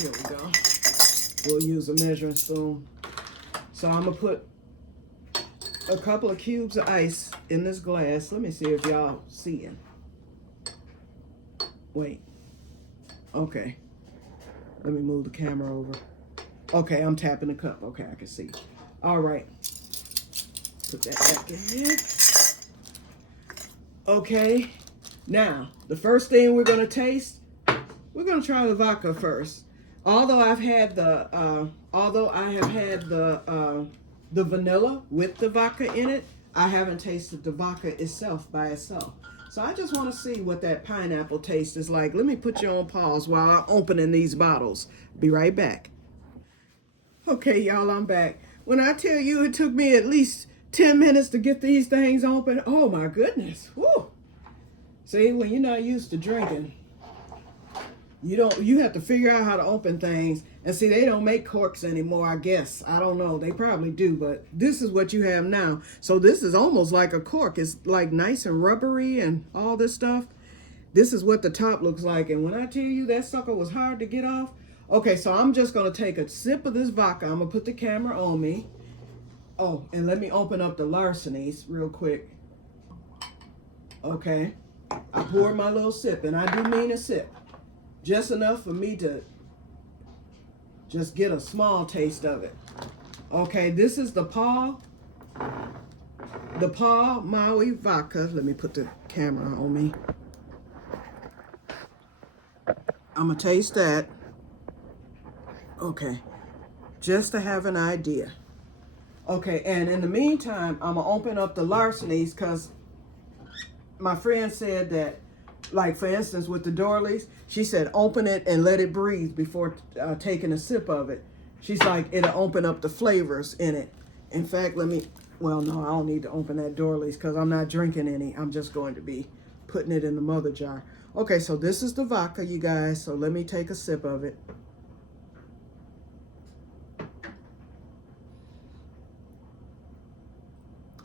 Here we go. We'll use a measuring spoon. So I'm going to put a couple of cubes of ice in this glass. Let me see if y'all see it. Wait. Okay. Let me move the camera over. Okay, I'm tapping the cup. Okay, I can see. All right. Put that back in here. Okay. Now, the first thing we're going to taste, we're going to try the vodka first. Although I have had the vanilla with the vodka in it, I haven't tasted the vodka itself by itself. So I just want to see what that pineapple taste is like. Let me put you on pause while I'm opening these bottles. Be right back. Okay, y'all, I'm back. When I tell you it took me at least 10 minutes to get these things open, oh my goodness. Woo. See, when you're not used to drinking, you have to figure out how to open things. And see, they don't make corks anymore, I guess. I don't know. They probably do, but this is what you have now. So this is almost like a cork. It's like nice and rubbery and all this stuff. This is what the top looks like. And when I tell you that sucker was hard to get off. Okay, so I'm just going to take a sip of this vodka. I'm going to put the camera on me. Oh, and let me open up the Larcenies real quick. Okay. I poured my little sip, and I do mean a sip. Just enough for me to just get a small taste of it. Okay, this is the Paul Maui vodka. Let me put the camera on me. I'm going to taste that. Okay, just to have an idea. Okay, and in the meantime, I'm going to open up the Larcenies because my friend said that, like, for instance, with the Dorleys, she said, open it and let it breathe before taking a sip of it. She's like, it'll open up the flavors in it. In fact, well, no, I don't need to open that Dorleys because I'm not drinking any. I'm just going to be putting it in the mother jar. Okay, so this is the vodka, you guys. So let me take a sip of it.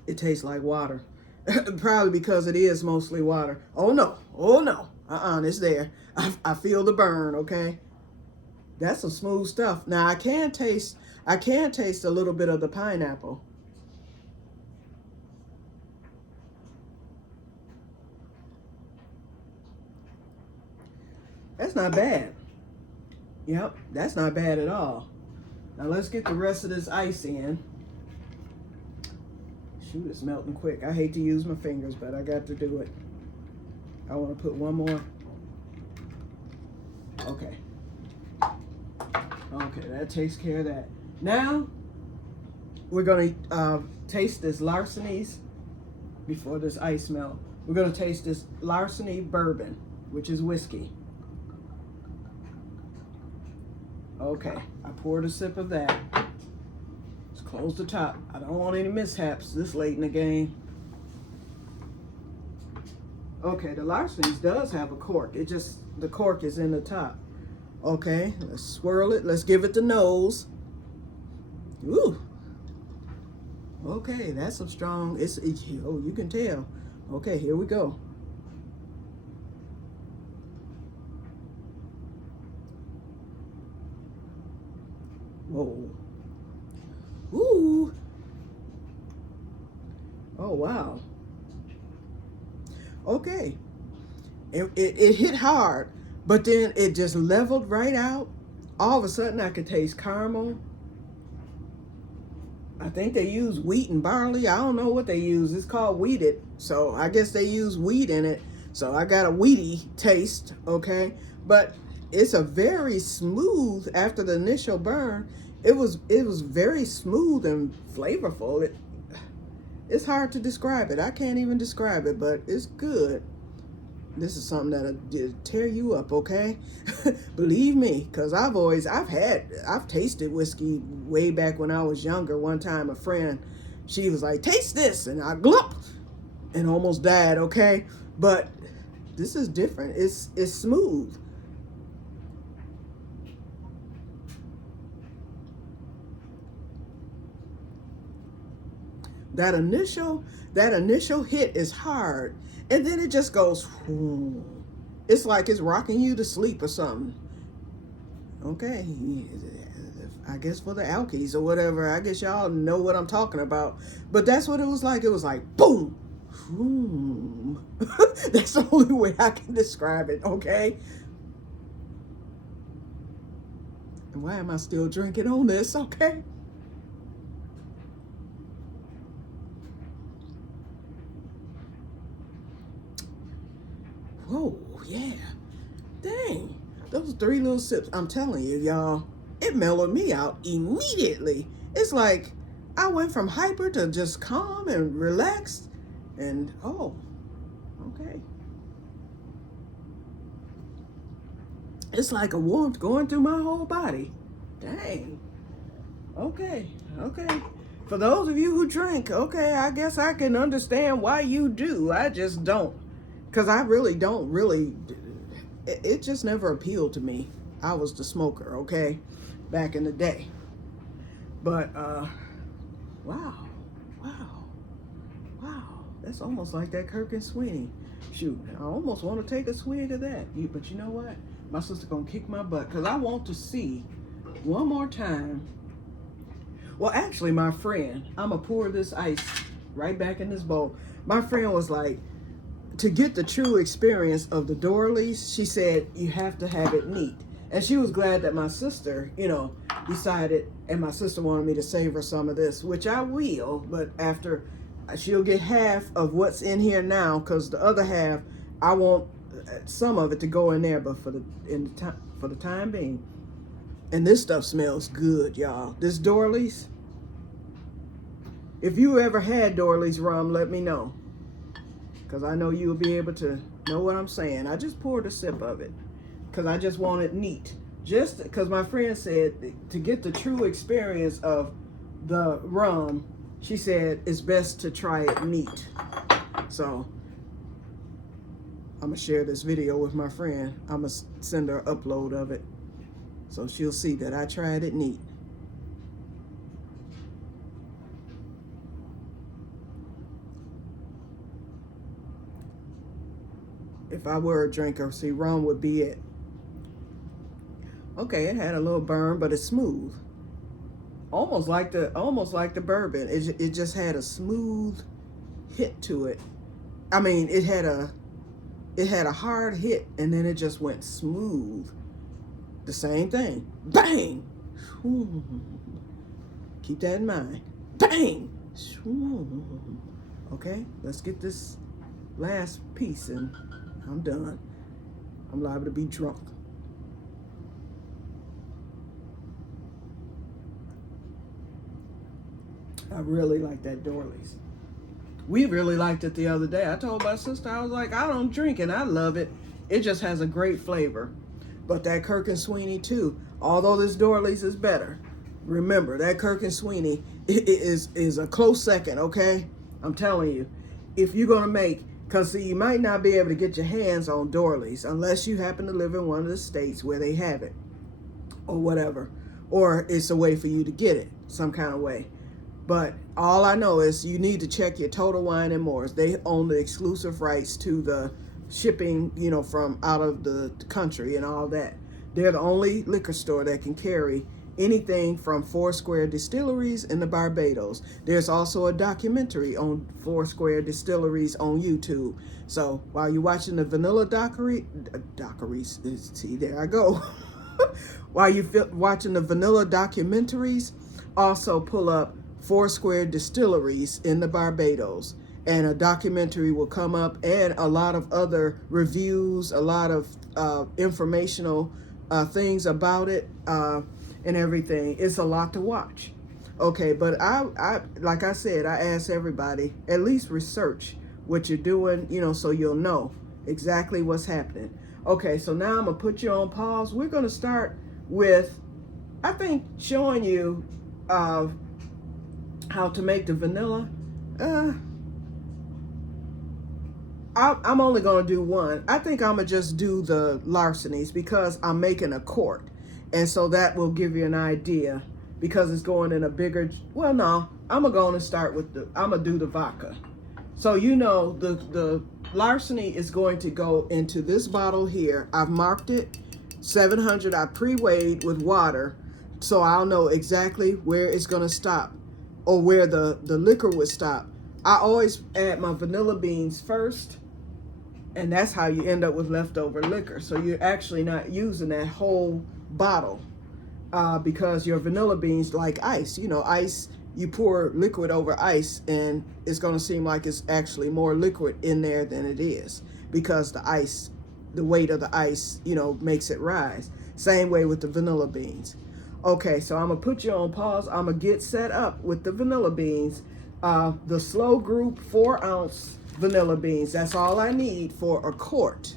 It tastes like water. Probably because it is mostly water. Oh no, it's there. I feel the burn, okay? That's some smooth stuff. Now I can taste a little bit of the pineapple. That's not bad. Yep, that's not bad at all. Now let's get the rest of this ice in. Shoot, it's melting quick. I hate to use my fingers, but I got to do it. I want to put one more. Okay. Okay, that takes care of that. Now, we're going to taste this Larceny's before this ice melt. We're going to taste this Larceny bourbon, which is whiskey. Okay, I poured a sip of that. Let's close the top. I don't want any mishaps this late in the game. Okay, the Larceny's does have a cork. The cork is in the top. Okay, let's swirl it. Let's give it the nose. Ooh. Okay, that's some strong, oh, you can tell. Okay, here we go. Whoa. Ooh. Oh, wow. Okay. It hit hard, but then it just leveled right out. All of a sudden, I could taste caramel. I think they use wheat and barley. I don't know what they use. It's called wheated. So I guess they use wheat in it. So I got a wheaty taste, okay? But it's a very smooth, after the initial burn, it was very smooth and flavorful. It's hard to describe it. I can't even describe it, but it's good. This is something that'll tear you up, okay? Believe me, because I've tasted whiskey way back when I was younger. One time a friend, she was like, taste this, and I glumped and almost died, okay? But this is different. It's smooth. That initial hit is hard, and then it just goes, whoo. It's like it's rocking you to sleep or something. Okay, I guess for the alkies or whatever, I guess y'all know what I'm talking about. But that's what it was like. It was like, boom, boom. That's the only way I can describe it, okay? And why am I still drinking on this, okay? Whoa, yeah. Dang. Those 3 little sips, I'm telling you, y'all, it mellowed me out immediately. It's like I went from hyper to just calm and relaxed. And, oh, okay. It's like a warmth going through my whole body. Dang. Okay, okay. For those of you who drink, okay, I guess I can understand why you do. I just don't. Because I really don't it just never appealed to me. I was the smoker, okay, back in the day. But, wow. That's almost like that Kirk and Sweeney. Shoot, I almost want to take a swig of that. But you know what? My sister gonna kick my butt because I want to see one more time. Well, actually, my friend, I'm gonna pour this ice right back in this bowl. My friend was like, to get the true experience of the doilies, she said you have to have it neat. And she was glad that my sister, decided, and my sister wanted me to savor some of this, which I will, but after, she'll get half of what's in here now, because the other half, I want some of it to go in there, but for the time being. And this stuff smells good, y'all. This doilies, if you ever had doilies rum, let me know. Because I know you'll be able to know what I'm saying. I just poured a sip of it because I just want it neat. Just because my friend said to get the true experience of the rum, she said it's best to try it neat. So I'm going to share this video with my friend. I'm going to send her an upload of it so she'll see that I tried it neat. If I were a drinker, see, rum would be it. Okay, it had a little burn, but it's smooth. Almost like the bourbon. It just had a smooth hit to it. I mean, it had a hard hit, and then it just went smooth. The same thing. Bang! Keep that in mind. Bang! Okay, let's get this last piece and I'm done. I'm liable to be drunk. I really like that Dorley's. We really liked it the other day. I told my sister, I was like, I don't drink and I love it. It just has a great flavor. But that Kirk and Sweeney too, although this Dorley's is better, remember that Kirk and Sweeney is a close second, okay? I'm telling you. If you're going to make, because see, you might not be able to get your hands on Dorley's unless you happen to live in one of the states where they have it or whatever. Or it's a way for you to get it some kind of way. But all I know is you need to check your Total Wine and More's. They own the exclusive rights to the shipping, you know, from out of the country and all that. They're the only liquor store that can carry anything from Foursquare Distilleries in the Barbados. There's also a documentary on Foursquare Distilleries on YouTube. So while you're watching the Vanilla see, there I go. While you're watching the Vanilla documentaries, also pull up Foursquare Distilleries in the Barbados, and a documentary will come up, and a lot of other reviews, a lot of informational things about it, and everything. It's a lot to watch. Okay, but I like I said, I ask everybody, at least research what you're doing, you know, so you'll know exactly what's happening. Okay, so now I'm gonna put you on pause. We're gonna start with, I think, showing you how to make the vanilla. I'm only going to do one. I think I'm going to just do the larcenies because I'm making a quart. And so that will give you an idea because it's going in a bigger, well, no, I'm going to start with I'm going to do the vodka. So, you know, the larceny is going to go into this bottle here. I've marked it 700. I pre-weighed with water so I'll know exactly where it's going to stop, or where the liquor would stop. I always add my vanilla beans first, and that's how you end up with leftover liquor. So you're actually not using that whole bottle because your vanilla beans, like ice, you know, ice, you pour liquid over ice and it's going to seem like it's actually more liquid in there than it is because the ice, the weight of the ice, you know, makes it rise. Same way with the vanilla beans. Okay, so I'm going to put you on pause. I'm going to get set up with the vanilla beans. The slow group 4-ounce vanilla beans. That's all I need for a quart.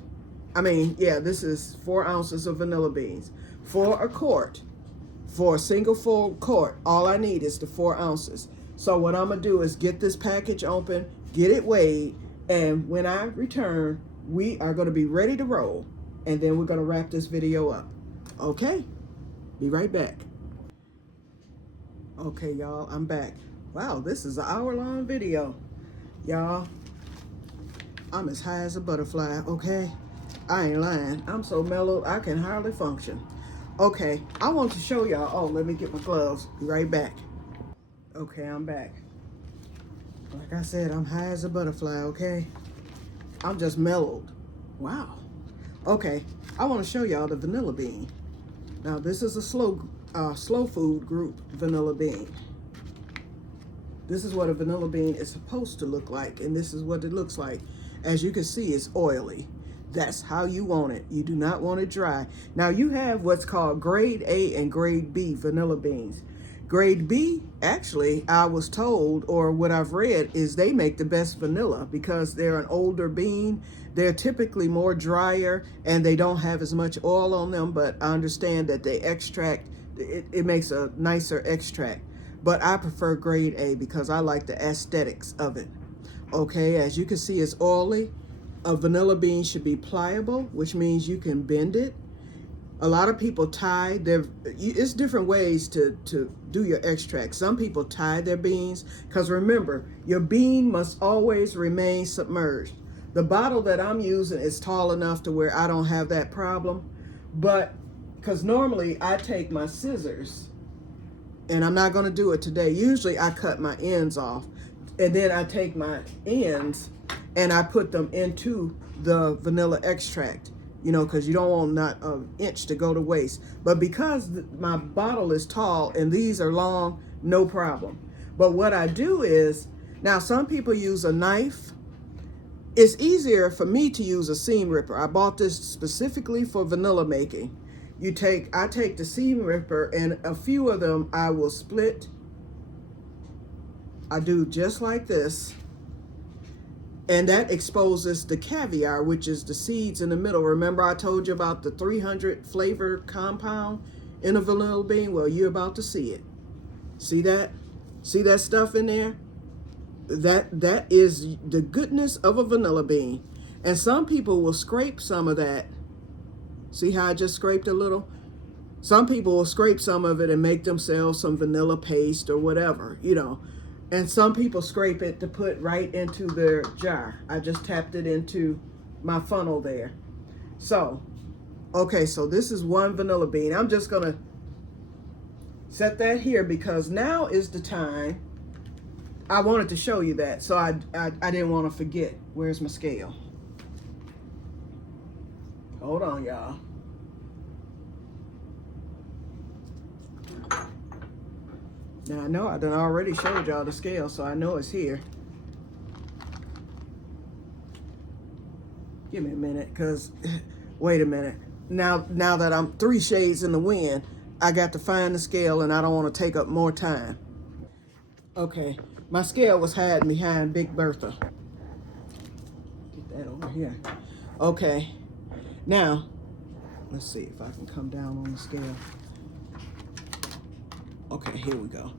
I mean, yeah, this is 4 ounces of vanilla beans. For a quart, for a single full quart, all I need is the 4 ounces. So what I'm going to do is get this package open, get it weighed, and when I return, we are going to be ready to roll. And then we're going to wrap this video up. Okay? Be right back. Okay, y'all, I'm back. Wow, this is an hour-long video. Y'all, I'm as high as a butterfly, okay? I ain't lying. I'm so mellow, I can hardly function. Okay, I want to show y'all. Oh, let me get my gloves. Be right back. Okay, I'm back. Like I said, I'm high as a butterfly, okay? I'm just mellowed. Wow. Okay, I want to show y'all the vanilla bean. Now, this is a slow food group vanilla bean. This is what a vanilla bean is supposed to look like, and this is what it looks like. As you can see, it's oily. That's how you want it. You do not want it dry. Now, you have what's called grade A and grade B vanilla beans. Grade B, actually, I was told, or what I've read, is they make the best vanilla because they're an older bean. They're typically more drier and they don't have as much oil on them, but I understand that they extract, it makes a nicer extract. But I prefer grade A because I like the aesthetics of it. Okay, as you can see, it's oily. A vanilla bean should be pliable, which means you can bend it. A lot of people tie it's different ways to do your extract. Some people tie their beans because remember, your bean must always remain submerged. The bottle that I'm using is tall enough to where I don't have that problem, but because normally I take my scissors, and I'm not going to do it today. Usually I cut my ends off, and then I take my ends and I put them into the vanilla extract, you know, because you don't want not an inch to go to waste. But because my bottle is tall and these are long, no problem. But what I do is, now some people use a knife. It's easier for me to use a seam ripper. I bought this specifically for vanilla making. I take the seam ripper, and a few of them I will split I do just like this. And that exposes the caviar, which is the seeds in the middle. Remember I told you about the 300 flavor compound in a vanilla bean? Well, you're about to see it. See that? See that stuff in there? That is the goodness of a vanilla bean. And some people will scrape some of that. See how I just scraped a little? Some people will scrape some of it and make themselves some vanilla paste or whatever, you know. And some people scrape it to put right into their jar. I just tapped it into my funnel there. So, okay, so this is one vanilla bean. I'm just gonna set that here because now is the time. I wanted to show you that, so I didn't want to forget. Where's my scale? Hold on, y'all. Now I know I done already showed y'all the scale, so I know it's here. Give me a minute, cause wait a minute. Now that I'm 3 shades in the wind, I got to find the scale and I don't want to take up more time. Okay, my scale was hiding behind Big Bertha. Get that over here. Okay, now let's see if I can come down on the scale. Okay, here we go.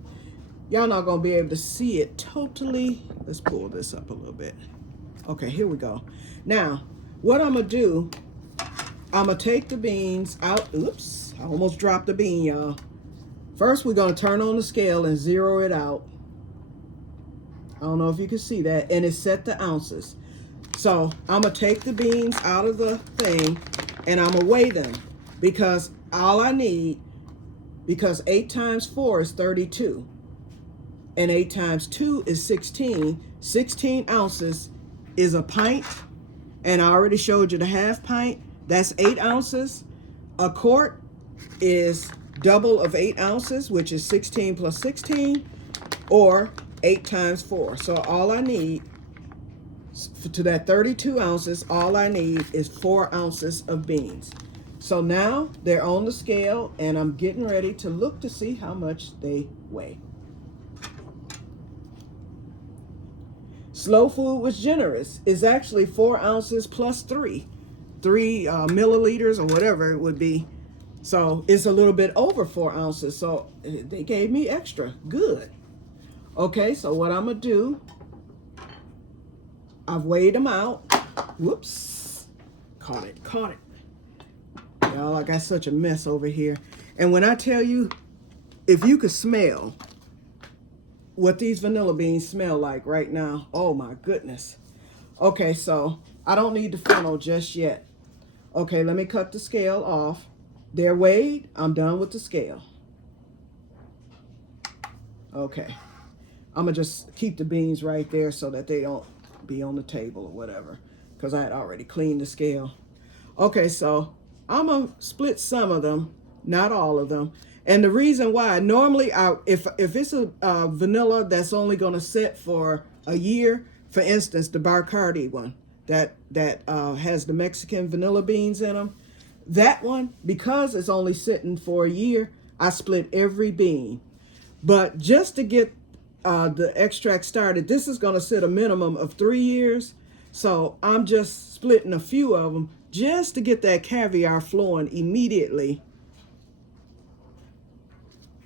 Y'all not gonna be able to see it totally. Let's pull this up a little bit. Okay, here we go. Now, what I'm gonna do, I'm gonna take the beans out. Oops, I almost dropped the bean, y'all. First, we're gonna turn on the scale and zero it out. I don't know if you can see that, and it's set to ounces. So I'm gonna take the beans out of the thing and I'm gonna weigh them because all I need, because 8 times 4 is 32 and 8 times 2 is 16. 16 ounces is a pint, and I already showed you the half pint. That's 8 ounces. A quart is double of 8 ounces, which is 16 plus 16, or 8 times 4. So all I need to that 32 ounces, all I need is 4 ounces of beans. So now they're on the scale and I'm getting ready to look to see how much they weigh. Slow Food was generous. It's actually 4 ounces plus 3 milliliters or whatever it would be. So it's a little bit over 4 ounces. So they gave me extra. Good. Okay, so what I'm going to do, I've weighed them out. Whoops. Caught it. Y'all, I got such a mess over here. And when I tell you, if you could smell what these vanilla beans smell like right now, oh my goodness. Okay, so I don't need the funnel just yet. Okay, let me cut the scale off. They're weighed. I'm done with the scale. Okay. I'm going to just keep the beans right there so that they don't be on the table or whatever, because I had already cleaned the scale. Okay, so I'm going to split some of them, not all of them. And the reason why, normally, if it's a vanilla that's only going to sit for a year, for instance, the Bacardi one that has the Mexican vanilla beans in them, that one, because it's only sitting for a year, I split every bean. But just to get the extract started, this is going to sit a minimum of 3 years. So I'm just splitting a few of them just to get that caviar flowing immediately.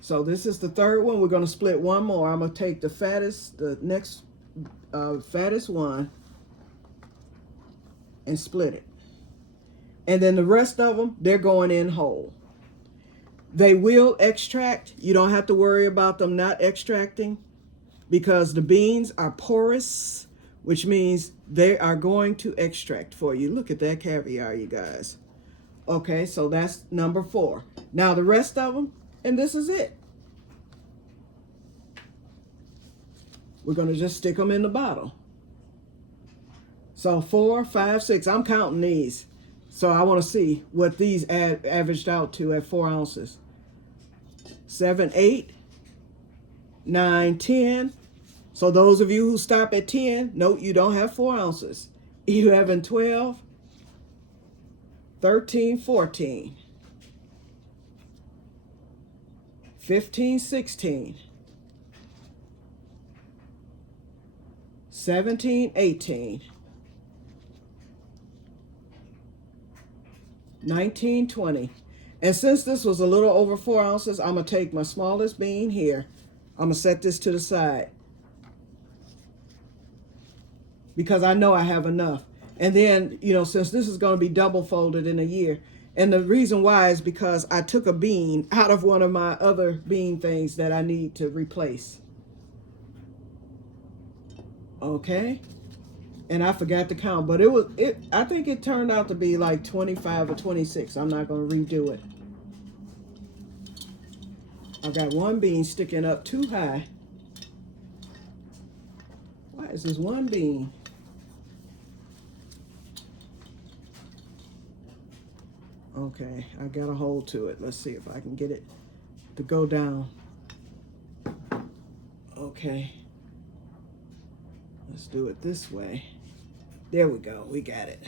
So this is the third one. We're going to split one more. I'm going to take the next fattest one and split it. And then the rest of them, they're going in whole. They will extract. You don't have to worry about them not extracting because the beans are porous, which means they are going to extract for you. Look at that caviar, you guys. Okay, so that's number 4. Now the rest of them, and this is it. We're going to just stick them in the bottle. So 4, 5, 6. I'm counting these. So I want to see what these averaged out to at 4 ounces. 7, 8, 9, 10. So those of you who stop at 10, note you don't have 4 ounces. 11, 12, 13, 14, 15, 16, 17, 18, 19, 20. And since this was a little over 4 ounces, I'm going to take my smallest bean here. I'm going to set this to the side because I know I have enough. And then, you know, since this is going to be double folded in a year, and the reason why is because I took a bean out of one of my other bean things that I need to replace. Okay. And I forgot to count, but I think it turned out to be like 25 or 26. I'm not going to redo it. I've got one bean sticking up too high. Why is this one bean? Okay, I got a hold to it. Let's see if I can get it to go down. Okay. Let's do it this way. There we go. We got it.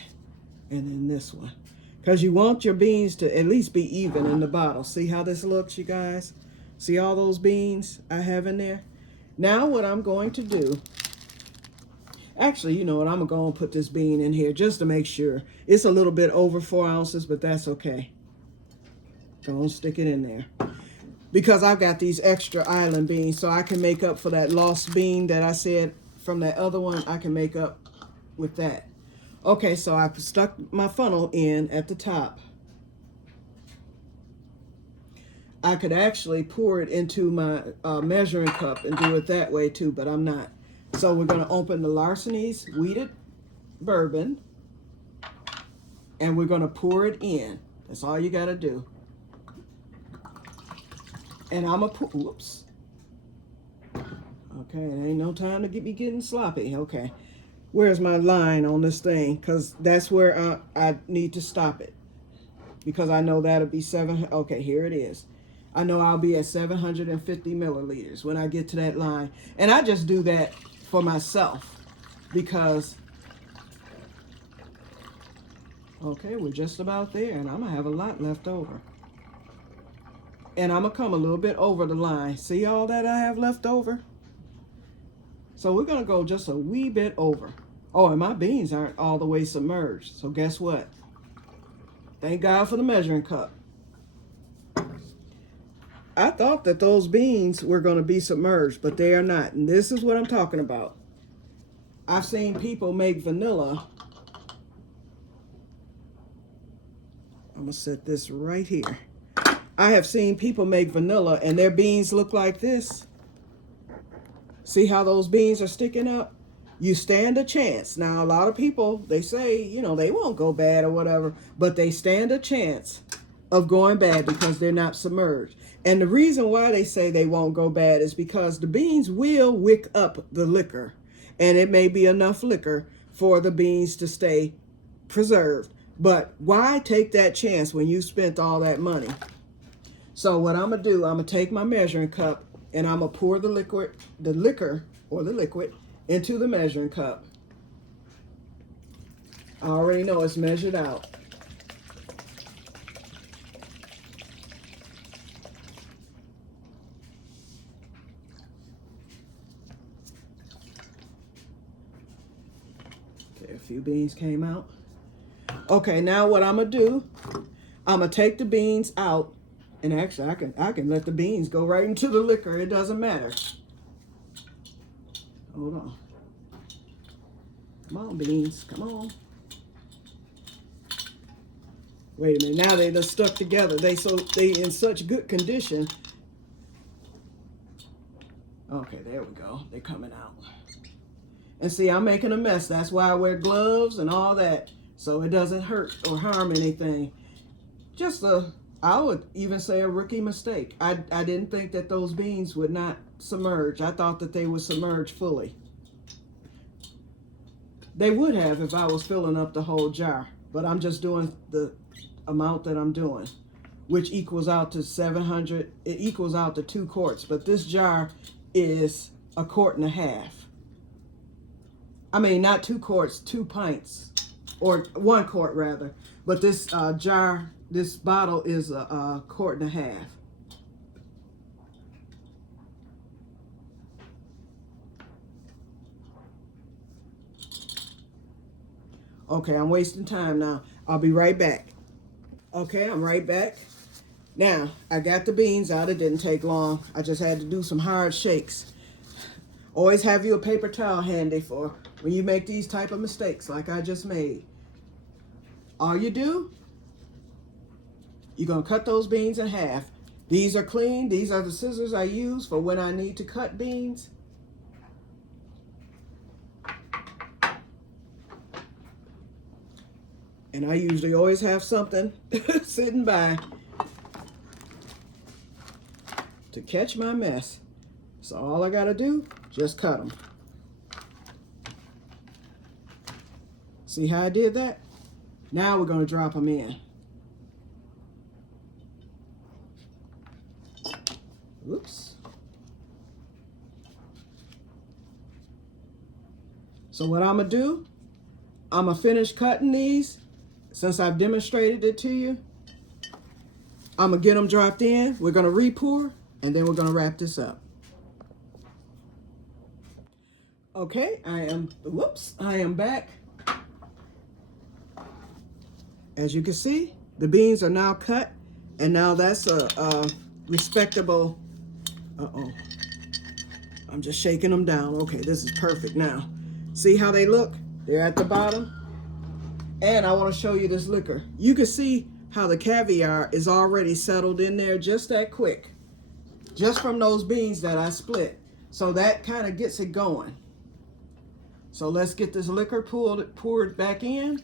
And then this one. Because you want your beans to at least be even in the bottle. See how this looks, you guys? See all those beans I have in there? Now what I'm going to do, actually, you know what? I'm going to go and put this bean in here just to make sure. It's a little bit over 4 ounces, but that's okay. Go and stick it in there. Because I've got these extra island beans, so I can make up for that lost bean that I said from that other one. I can make up with that. Okay, so I've stuck my funnel in at the top. I could actually pour it into my measuring cup and do it that way too, but I'm not. So we're going to open the Larceny's Wheated Bourbon, and we're going to pour it in. That's all you got to do. And I'm going to pour, whoops. Okay, it ain't no time to get me getting sloppy. Okay, where's my line on this thing? Because that's where I need to stop it. Because I know that'll be okay, here it is. I know I'll be at 750 milliliters when I get to that line. And I just do that for myself because, okay, we're just about there, and I'm going to have a lot left over. And I'm going to come a little bit over the line. See all that I have left over? So we're going to go just a wee bit over. Oh, and my beans aren't all the way submerged. So guess what? Thank God for the measuring cup. I thought that those beans were going to be submerged, but they are not. And this is what I'm talking about. I've seen people make vanilla. I'm going to set this right here. I have seen people make vanilla and their beans look like this. See how those beans are sticking up? You stand a chance. Now, a lot of people, they say, you know, they won't go bad or whatever, but they stand a chance of going bad because they're not submerged. And the reason why they say they won't go bad is because the beans will wick up the liquor, and it may be enough liquor for the beans to stay preserved. But why take that chance when you spent all that money? So what I'm going to do, I'm going to take my measuring cup and I'm going to pour the liquor into the measuring cup. I already know it's measured out. Okay, a few beans came out. Okay, now what I'm going to do, I'm going to take the beans out. And actually, I can let the beans go right into the liquor. It doesn't matter. Hold on. Come on, beans. Come on. Wait a minute. Now they just stuck together. They in such good condition. Okay, there we go. They're coming out. And see, I'm making a mess. That's why I wear gloves and all that, so it doesn't hurt or harm anything. I would even say a rookie mistake. I didn't think that those beans would not submerge. I thought that they would submerge fully. They would have if I was filling up the whole jar, but I'm just doing the amount that I'm doing, which equals out to 700. It equals out to 2 quarts, but this jar is 1.5 quarts. I mean, not 2 quarts, 2 pints, or 1 quart rather. But this jar, this bottle is 1.5 quarts. Okay, I'm wasting time now. I'll be right back. Okay, I'm right back. Now, I got the beans out. It didn't take long. I just had to do some hard shakes. Always have you a paper towel handy for when you make these type of mistakes like I just made. All you do, you're going to cut those beans in half. These are clean. These are the scissors I use for when I need to cut beans. And I usually always have something sitting by to catch my mess. So all I got to do, just cut them. See how I did that? Now we're going to drop them in. Oops. So what I'm going to do, I'm going to finish cutting these. Since I've demonstrated it to you, I'm going to get them dropped in. We're going to re-pour, and then we're going to wrap this up. Okay, I am back. As you can see, the beans are now cut, and now that's a respectable, I'm just shaking them down. Okay, this is perfect now. See how they look? They're at the bottom. And I want to show you this liquor. You can see how the caviar is already settled in there just that quick. Just from those beans that I split. So that kind of gets it going. So let's get this liquor poured back in.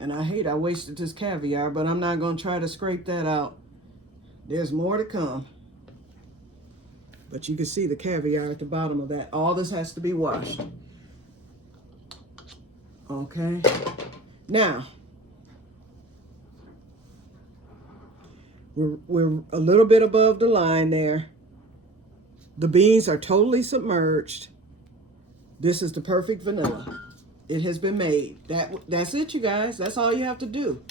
And I hate I wasted this caviar, but I'm not going to try to scrape that out. There's more to come. But you can see the caviar at the bottom of that. All this has to be washed. Okay. Now, we're a little bit above the line there. The beans are totally submerged. This is the perfect vanilla. It has been made. That's it, you guys. That's all you have to do.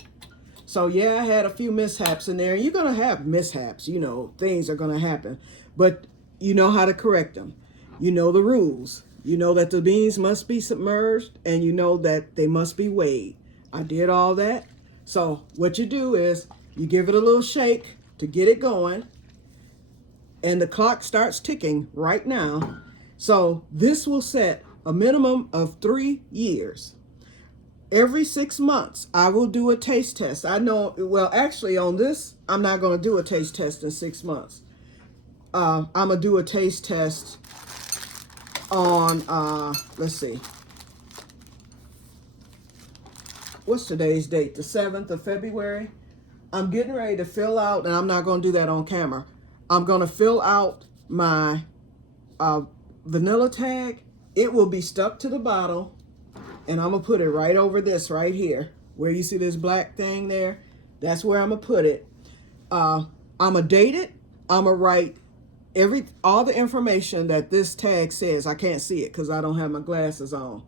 So yeah, I had a few mishaps in there. You're going to have mishaps. You know, things are going to happen. But you know how to correct them. You know the rules. You know that the beans must be submerged, and you know that they must be weighed. I did all that. So what you do is you give it a little shake to get it going. And the clock starts ticking right now. So this will set a minimum of 3 years. Every 6 months, I will do a taste test. I know, well, actually on this, I'm not going to do a taste test in 6 months. I'm going to do a taste test on, let's see. What's today's date? The 7th of February. I'm getting ready to fill out, and I'm not going to do that on camera. I'm going to fill out my vanilla tag. It will be stuck to the bottle, and I'm going to put it right over this right here. Where you see this black thing there, that's where I'm going to put it. I'm going to date it. I'm going to write all the information that this tag says. I can't see it because I don't have my glasses on.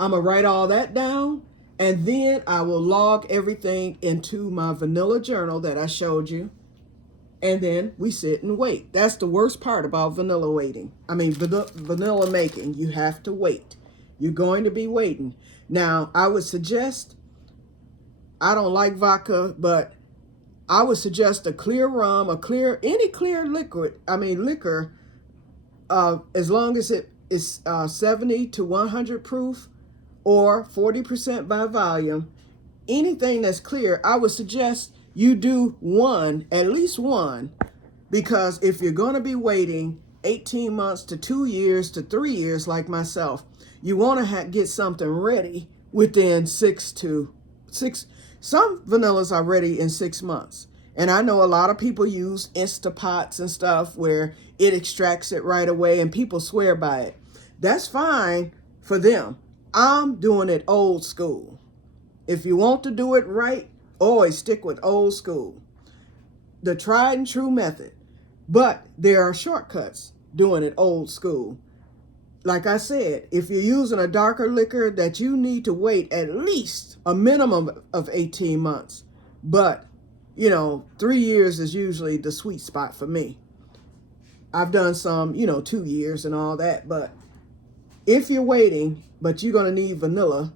I'm going to write all that down, and then I will log everything into my vanilla journal that I showed you. And then we sit and wait. That's the worst part about vanilla waiting. I mean, vanilla making. You have to wait. You're going to be waiting. Now, I would suggest, I don't like vodka, but I would suggest a clear rum, any clear liquor, as long as it is 70 to 100 proof or 40% by volume. Anything that's clear, I would suggest you do at least one, because if you're going to be waiting 18 months to 2 years to 3 years like myself, you want to get something ready within 6. Some vanillas are ready in 6 months. And I know a lot of people use Instapots and stuff where it extracts it right away and people swear by it. That's fine for them. I'm doing it old school. If you want to do it right, always stick with old school. The tried and true method. But there are shortcuts doing it old school. like I said, if you're using a darker liquor, that you need to wait at least a minimum of 18 months. But, you know, 3 years is usually the sweet spot for me. I've done some, you know, 2 years and all that. But if you're waiting, but you're going to need vanilla,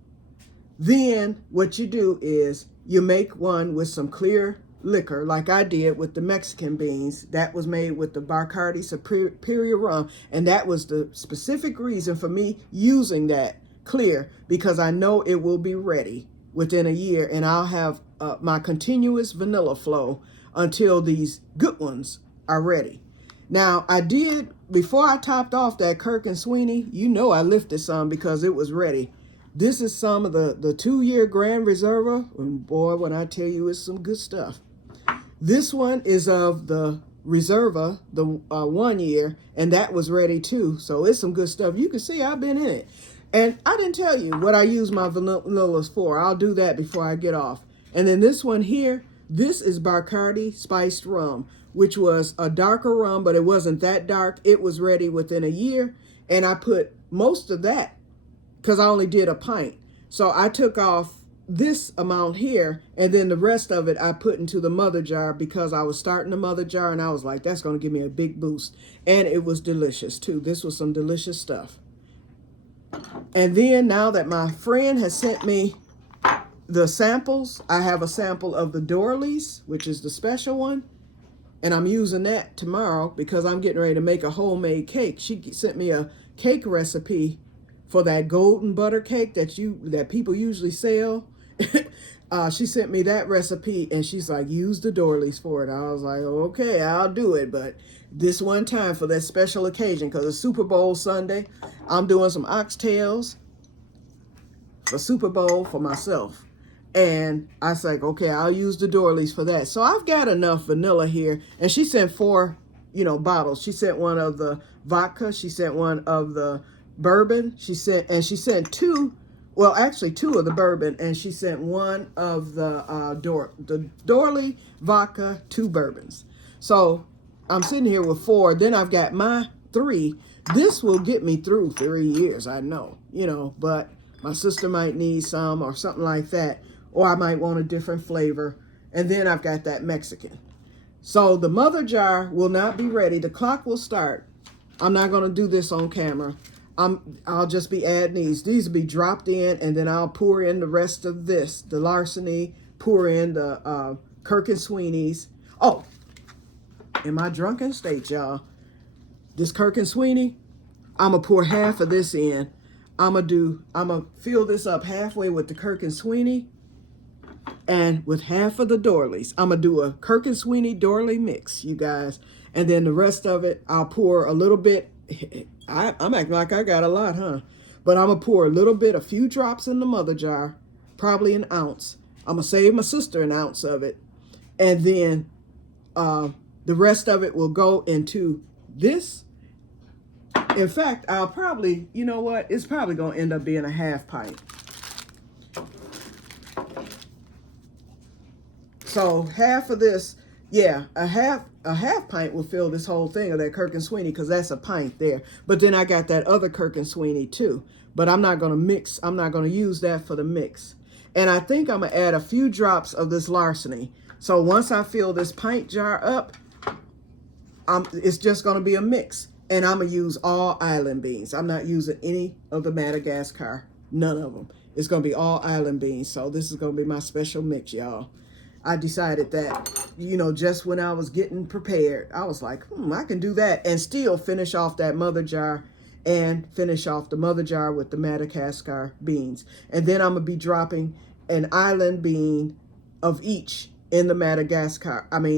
then what you do is you make one with some clear liquor, like I did with the Mexican beans. That was made with the Bacardi Superior rum, and that was the specific reason for me using that clear, because I know it will be ready within a year, and I'll have my continuous vanilla flow until these good ones are ready. Now, I did, before I topped off that Kirk and Sweeney, you know I lifted some because it was ready. This is some of the 2-year Grand Reserva, and boy, when I tell you, it's some good stuff. This one is of the Reserva, the 1 year, and that was ready too. So it's some good stuff. You can see I've been in it. And I didn't tell you what I use my vanillas for. I'll do that before I get off. And then this one here, this is Bacardi Spiced Rum, which was a darker rum, but it wasn't that dark. It was ready within a year. And I put most of that, because I only did a pint. So I took off this amount here, and then the rest of it I put into the mother jar, because I was starting the mother jar, and I was like, that's going to give me a big boost. And it was delicious too. This was some delicious stuff. And then now that my friend has sent me the samples, I have a sample of the Dorleys, which is the special one, and I'm using that tomorrow because I'm getting ready to make a homemade cake. She sent me a cake recipe for that golden butter cake that people usually sell. She sent me that recipe, and she's like, use the Dorleys for it. I was like, okay, I'll do it, but this one time for that special occasion, because it's Super Bowl Sunday, I'm doing some oxtails for Super Bowl for myself. And I was like, okay, I'll use the Dorleys for that. So I've got enough vanilla here. And she sent 4, bottles. She sent one of the vodka. She sent one of the bourbon. She sent 2, well, actually 2 of the bourbon. And she sent one of the Dorley vodka, 2 bourbons. So I'm sitting here with 4. Then I've got my 3. This will get me through 3 years, I know, but my sister might need some or something like that. Or I might want a different flavor. And then I've got that Mexican. So the mother jar will not be ready. The clock will start. I'm not going to do this on camera. I'll just be adding these. These will be dropped in, and then I'll pour in the rest of this. The Larceny, pour in the Kirk and Sweeney's. Oh, in my drunken state, y'all, this Kirk and Sweeney, I'm going to pour half of this in. I'm going to fill this up halfway with the Kirk and Sweeney and with half of the Dorleys. I'm going to do a Kirk and Sweeney Dorley mix, you guys. And then the rest of it, I'll pour a little bit. I'm acting like I got a lot, huh? But I'm going to pour a few drops in the mother jar, probably an ounce. I'm going to save my sister an ounce of it. And then the rest of it will go into this. In fact, I'll probably, you know what? It's probably going to end up being a half pint. So half of this, yeah, a half pint will fill this whole thing of that Kirk and Sweeney, because that's a pint there. But then I got that other Kirk and Sweeney too. But I'm not going to mix. I'm not going to use that for the mix. And I think I'm going to add a few drops of this Larceny. So once I fill this pint jar up, it's just going to be a mix. And I'm going to use all island beans. I'm not using any of the Madagascar. None of them. It's going to be all island beans. So this is going to be my special mix, y'all. I decided that, just when I was getting prepared, I was like, I can do that and still finish off that mother jar and finish off the mother jar with the Madagascar beans. And then I'm going to be dropping an island bean of each in the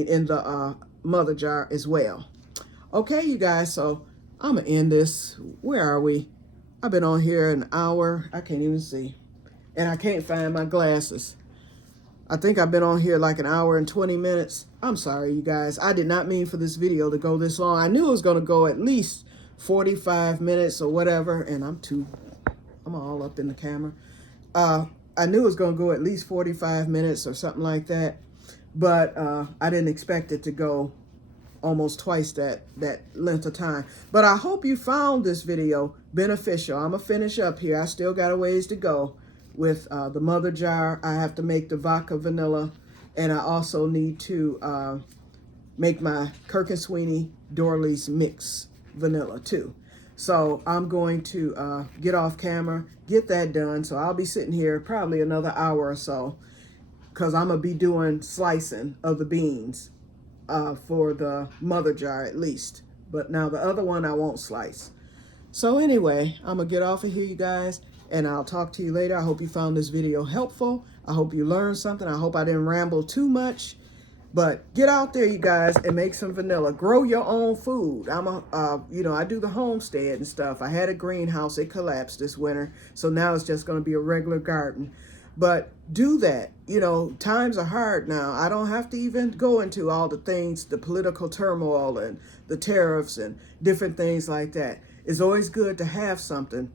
in the mother jar as well. Okay, you guys, so I'm going to end this. Where are we? I've been on here an hour. I can't even see. And I can't find my glasses. I think I've been on here like an hour and 20 minutes. I'm sorry, you guys. I did not mean for this video to go this long. I knew it was going to go at least 45 minutes or whatever. And I'm all up in the camera. I knew it was going to go at least 45 minutes or something like that. But I didn't expect it to go almost twice that length of time. But I hope you found this video beneficial. I'm gonna finish up here. I still got a ways to go with the mother jar. I have to make the vodka vanilla, and I also need to make my Kirk & Sweeney Dorley's mix vanilla too. So I'm going to get off camera, get that done. So I'll be sitting here probably another hour or so, because I'm going to be doing slicing of the beans for the mother jar at least. But now the other one I won't slice. So anyway, I'm going to get off of here, you guys, and I'll talk to you later. I hope you found this video helpful. I hope you learned something. I hope I didn't ramble too much. But get out there, you guys, and make some vanilla. Grow your own food. I do the homestead and stuff. I had a greenhouse. It collapsed this winter. So now it's just going to be a regular garden. But do that. You know, times are hard now. I don't have to even go into all the things, the political turmoil and the tariffs and different things like that. It's always good to have something.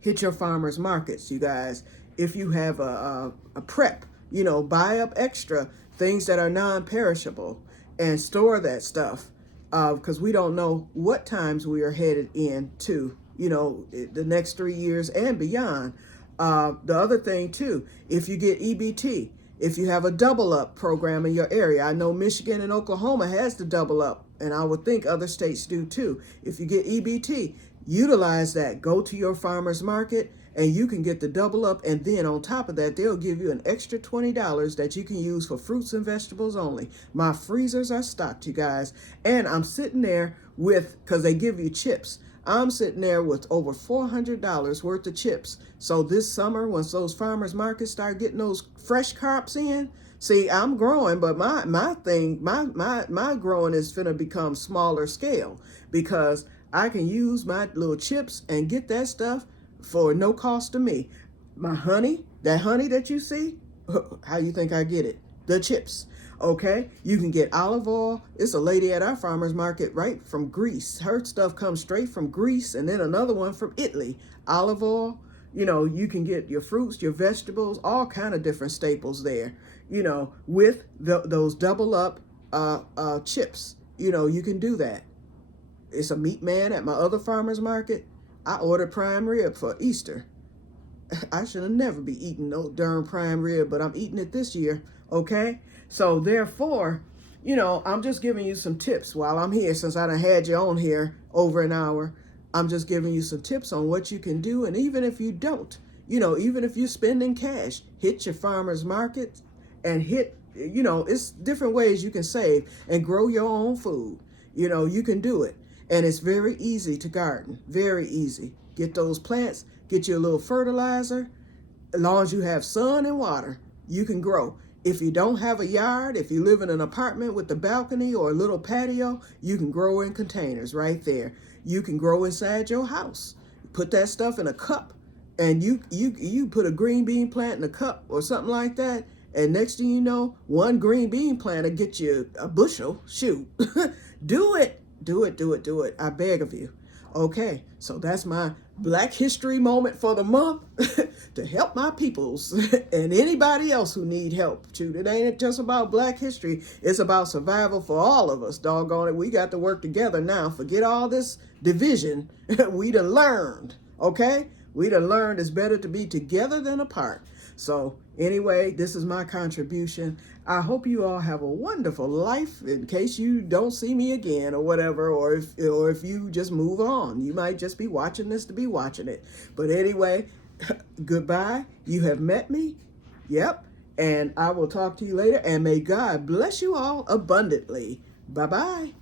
Hit your farmers markets, you guys. If you have a prep, you know, buy up extra things that are non-perishable and store that stuff, because we don't know what times we are headed into, you know, the next 3 years and beyond. The other thing too, if you get EBT, if you have a double up program in your area, I know Michigan and Oklahoma has the double up, and I would think other states do too. If you get EBT, utilize that. Go to your farmer's market and you can get the double up, and then on top of that, they'll give you an extra $20 that you can use for fruits and vegetables only. My freezers are stocked, you guys, and I'm sitting there with, because they give you chips, I'm sitting there with over $400 worth of chips. So this summer, once those farmers markets start getting those fresh crops in, see, I'm growing, but my growing is finna become smaller scale, because I can use my little chips and get that stuff for no cost to me. My honey, that honey that you see, how you think I get it? The chips. Okay, you can get olive oil. It's a lady at our farmer's market right from Greece. Her stuff comes straight from Greece, and then another one from Italy. Olive oil, you know, you can get your fruits, your vegetables, all kind of different staples there, you know, with those double up chips. You know, you can do that. It's a meat man at my other farmer's market. I ordered prime rib for Easter. I should have never be eating no darn prime rib, but I'm eating it this year, okay? So therefore, you know, I'm just giving you some tips while I'm here, since I done had you on here over an hour. I'm just giving you some tips on what you can do. And even if you don't, you know, even if you're spending cash, hit your farmer's market and hit, you know, it's different ways you can save and grow your own food. You know, you can do it. And it's very easy to garden, very easy. Get those plants, get you a little fertilizer. As long as you have sun and water, you can grow. If you don't have a yard, if you live in an apartment with a balcony or a little patio, you can grow in containers right there. You can grow inside your house. Put that stuff in a cup, and you put a green bean plant in a cup or something like that, and next thing you know, one green bean plant will get you a bushel. Shoot. Do it. Do it, do it, do it. I beg of you. Okay, so that's my Black History moment for the month to help my peoples and anybody else who need help. Shoot, it ain't just about Black history. It's about survival for all of us. Doggone it. We got to work together now. Forget all this division. We done learned, okay? We done learned it's better to be together than apart. So anyway, this is my contribution. I hope you all have a wonderful life, in case you don't see me again or whatever, or if you just move on. You might just be watching this to be watching it. But anyway, goodbye. You have met me. Yep. And I will talk to you later, and may God bless you all abundantly. Bye-bye.